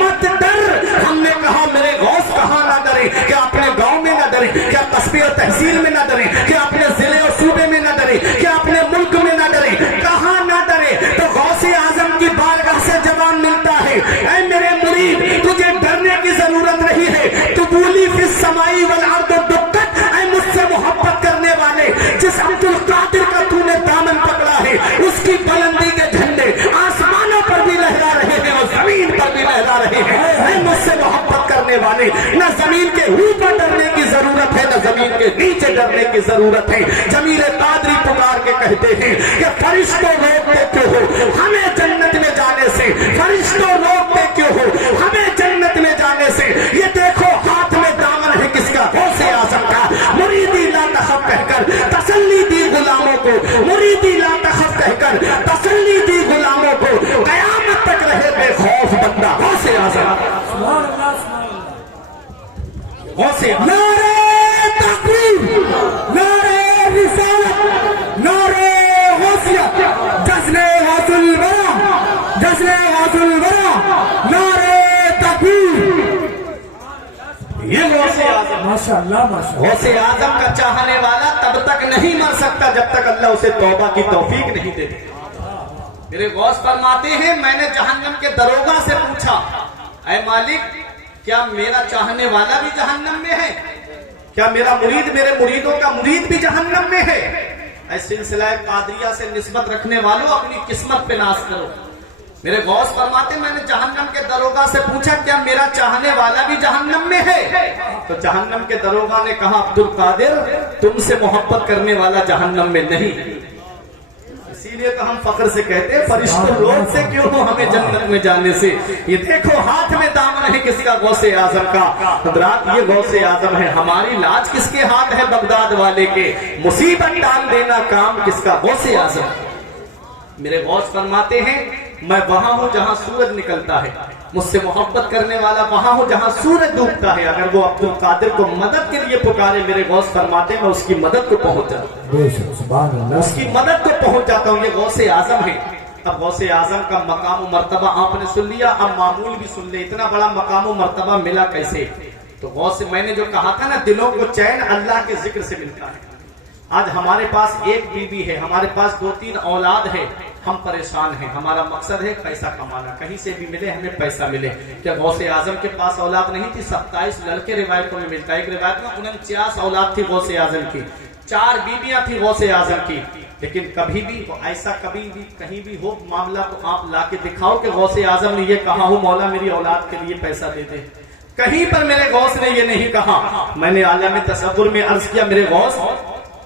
मत डर। हमने कहा, मेरे गौस कहाँ ना डरे, क्या अपने गांव में ना डरे, क्या कस्बे और तहसील में ना डरे, क्या अपने जिले और सूबे में ना डरे, क्या अपने मुल्क में ना डरे, कहाँ ना डरे। तो गौसे आजम की बारगाह से जवाब मिलता है, ऐ मेरे मुरीद तुझे डरने की जरूरत नहीं है। तू बोली फिर समाई वल अर्द दुक्कत, ऐ मुझसे मोहब्बत करने वाले, जिस अब्दुल कादिर का तूने दामन पकड़ा है, उसकी बुलंदी के झंडे आसमानों पर भी लहरा रहे हैं और जमीन पर भी लहरा रहे हैं। ऐ मुझसे मोहब्बत करने वाले, न जमीन के ऊपर डरने की जरूरत है, न जमीन के नीचे डरने की जरूरत है। जमील कादरी पुकार के कहते हैं कि फरिश्तों रोकते क्यों हो हमें जन्नत में जाने से, फरिश्तों रोकते क्यों हो हमें जन्नत में जाने से। ये देखो हाथ में दामन है किसका, गौसे आजम का। मुरीदी ला तखफ कहकर तसल्ली दी गुलामों को, मुरीदी ला तखफ कहकर तसल्ली दी गुलामों को, कयामत तक रहे बेखौफ बंदा गौसे आजम। गौसे आजम। नारे तकबीर, नारे रिसालत, नारे गौसियत, जश्न गौसुल बरा, जश्न गौसुल बरा, नारे तकबीर। ये गौसे आजम माशाअल्लाह माशाअल्लाह। गौसे आजम का चाहने वाला तब तक नहीं मर सकता जब तक अल्लाह उसे तौबा की तौफीक नहीं देते। मेरे गौस फरमाते हैं, मैंने जहन्नम के दरोगा से पूछा, ऐ मालिक, क्या मेरा चाहने वाला भी जहन्नम में है? क्या मेरा मुरीद, मेरे मुरीदों का मुरीद भी जहन्नम में है? ऐ सिलसिला कादरिया से निस्बत रखने वालों, अपनी किस्मत पे नाज करो। मेरे गौस फरमाते, मैंने जहन्नम के दरोगा से पूछा, क्या मेरा चाहने वाला भी जहन्नम में है? तो जहन्नम के दरोगा ने कहा, अब्दुल कादिर, तुमसे मोहब्बत करने वाला जहन्नम में नहीं। इसीलिए तो हम फख्र से कहते हैं, फरिश्तों लोग से क्यों हो हमें जन्नत में जाने से। ये देखो हाथ में दामन है किसका? गौसे आजम का। हज़रात, ये गौसे आजम है। हमारी लाज किसके हाथ है? बगदाद वाले के। मुसीबत डाल देना काम किसका? गौसे आजम। मेरे गौस फरमाते हैं, मैं वहां हूं जहां सूरज निकलता है, मुझसे मोहब्बत करने वाला वहां हूं जहां सूरज डूबता है। अगर वो अब्दुल कादिर को मदद के लिए पुकारे, मेरे गौस फरमाते, मैं उसकी मदद को पहुंच जाता हूं, उसकी मदद को पहुंच जाता हूं। ये गौसे आजम है। अब गौसे आजम का मकाम मर्तबा आपने सुन लिया, अब मामूल भी सुन ले। इतना बड़ा मकाम मर्तबा मिला कैसे? तो गौसे, मैंने जो कहा था ना, दिलों को चैन अल्लाह के जिक्र से मिलता है। आज हमारे पास एक बीवी है, हमारे पास 2-3 औलाद है, हम परेशान हैं। हमारा मकसद है पैसा कमाना, कहीं से भी मिले हमें पैसा मिले। क्या गौसे आजम के पास औलाद नहीं थी? 27 लड़के रिवायतों में मिलता है। एक रिवायत में 49 औलाद थी गौसे आजम की, 4 बीबियां थी गौसे आजम की। लेकिन कभी भी ऐसा, कभी भी कहीं भी हो मामला, तो आप लाके दिखाओ कि गौसे आजम ने ये कहा हो, मौला मेरी औलाद के लिए पैसा दे दे। कहीं पर मेरे गौस ने ये नहीं कहा। मैंने आलम तसव्वुर में अर्ज किया, मेरे गौस,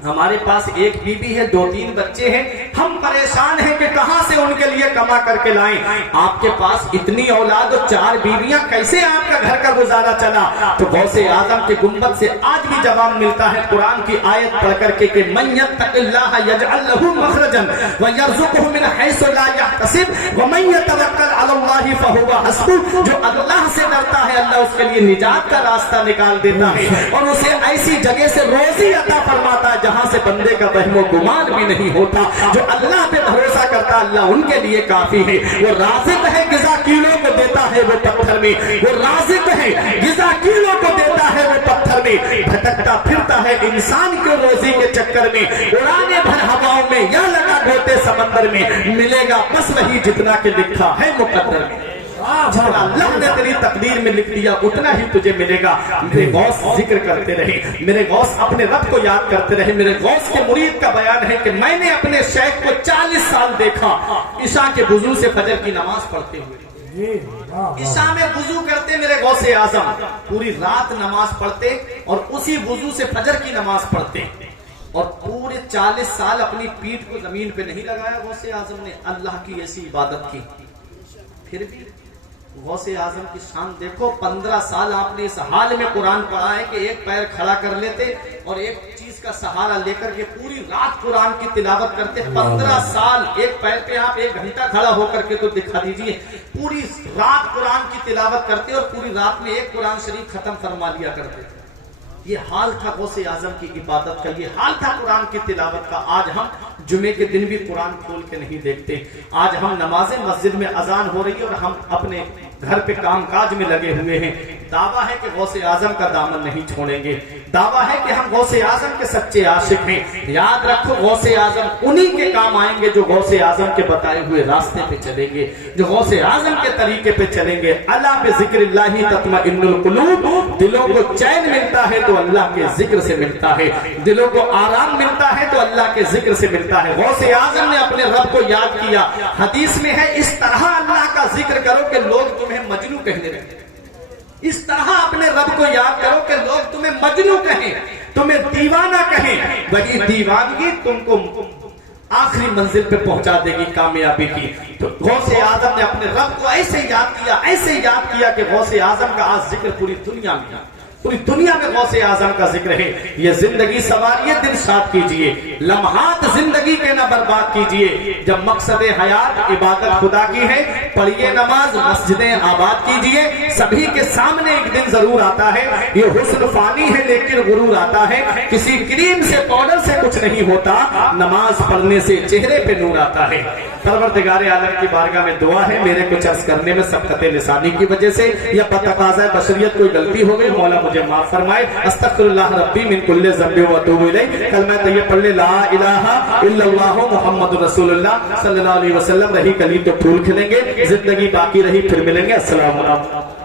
हमारे पास एक बीबी है, 2-3 बच्चे हैं, हम परेशान हैं कि कहां से उनके लिए कमा करके लाएं। आपके पास इतनी औलाद और 4 बीवियां, कैसे आपका घर का गुजारा चला? तो गौसे आजम के गुंबद से आज भी जवाब मिलता है कुरान की आयत पढ़ करके कि मन यत्तक़िल्लाह यजअल लहू मखरजन व यरज़ुक़हु मिन हैसु ला यहतसिब व मन यतवक्कल अलल्लाहि फहुवा हस्बुह। जो अल्लाह से डरता है, अल्लाह उसके लिए निजात का रास्ता निकाल देता है और उसे ऐसी जगह से रोजी अता फरमाता है जहां से बंदे का वहमो गुमान भी नहीं होता। जो अल्लाह पे भरोसा करता, अल्लाह उनके लिए काफी है। वो राज़िक है, गिज़ा कीड़ों को देता है वो पत्थर में। वो राज़िक है, गिज़ा कीड़ों को देता है वो पत्थर में। भटकता फिरता है इंसान को रोजी के चक्कर में, उड़ाने भर हवाओं में या लगा घोटे समंदर में। मिलेगा बस वही जितना के लिखा है मुकद्दर में। जितना अल्लाह ने तेरी तकदीर में लिख दिया उतना ही तुझे मिलेगा। मेरे गौस जिक्र करते रहे, मेरे गौस अपने रब को याद करते रहे। मेरे गौस के मुरीद का बयान है कि मैंने अपने शेख को 40 साल देखा ईशा के वुजू से फजर की नमाज पढ़ते हुए। ईशा में वुजू करते मेरे गौसे आजम, पूरी रात नमाज पढ़ते और उसी वुजू से फजर की नमाज पढ़ते। और पूरे 40 साल अपनी पीठ को जमीन पे नहीं लगाया गौसे आजम ने, अल्लाह की ऐसी इबादत की। फिर भी गौसे आजम की शान देखो। 15 साल आपने इस हाल में कुरान पढ़ा है कि एक पैर खड़ा कर लेते और एक चीज का सहारा लेकर के पूरी रात कुरान की तिलावत करते। 15 साल एक पैर पे आप 1 घंटा खड़ा होकर के तो दिखा दीजिए। पूरी रात कुरान की तिलावत करते और पूरी रात में एक कुरान शरीफ खत्म फरमा लिया करते। ये हाल था गौसे आजम की इबादत का, ये हाल था कुरान की तिलावत का। आज हम जुमे के दिन भी कुरान खोल के नहीं देखते। आज हम नमाज़े मस्जिद में अजान हो रही है और हम अपने घर पे काम काज में लगे हुए हैं। दावा है कि गौसे आजम का दामन नहीं छोड़ेंगे, दावा है कि हम गौसे आजम के सच्चे आशिक हैं। याद रखो, गौसे आजम उन्हीं के काम आएंगे जो गौसे आजम के बताए हुए रास्ते पे चलेंगे, जो गौसे आजम के तरीके पे चलेंगे। अला बि ज़िक्रिल्लाहि तत्मइन्नुल क़ुलूब। दिलों को चैन मिलता है तो अल्लाह के जिक्र से मिलता है, दिलों को आराम मिलता है तो अल्लाह के जिक्र से मिलता है। गौसे आजम ने अपने रब को याद किया। हदीस में है, इस तरह अल्लाह का जिक्र करो कि लोग तुम्हें मजनू कहने लगे। इस तरह अपने रब को याद करो कि लोग तुम्हें मजनू कहें, तुम्हें दीवाना कहें। वही दीवानगी तुमको आखिरी मंजिल पे पहुंचा देगी कामयाबी की। तो गौसे आजम ने अपने रब को ऐसे याद किया, ऐसे याद किया कि गौसे आजम का आज जिक्र पूरी दुनिया में, पूरी दुनिया में गौसे आजम का जिक्र है। ये जिंदगी सवारिए, दिल साथ कीजिए, लम्हात जिंदगी के न बर्बाद कीजिए। जब मकसद हयात इबादत खुदा की है, पढ़िए नमाज, मस्जिदें आबाद कीजिए। सभी के सामने एक दिन जरूर आता है, ये हुस्न फानी है लेकिन गुरूर आता है। किसी क्रीम से पाउडर से कुछ नहीं होता, नमाज पढ़ने से चेहरे पे नूर आता है। परवरदिगार आलम की बारगाह में दुआ है, मेरे कुछ अर्ज करने में सबकत लिसानी की वजह से या बतकाज़ा बशरियत कोई गलती हो गई, मौला मुझे माफ फरमाए। अस्तगफिरुल्लाह रब्बी मिन कुल्लि ज़ंबि व अतूबु इलैह। कलमा तैयब पढ़ ले, ला इलाहा इल्लल्लाह मुहम्मदुर रसूलुल्लाह सल्लल्लाहु अलैहि वसल्लम। रही कली तो फूल खिलेंगे, जिंदगी बाकी रही फिर मिलेंगे। अस्सलाम वालेकुम।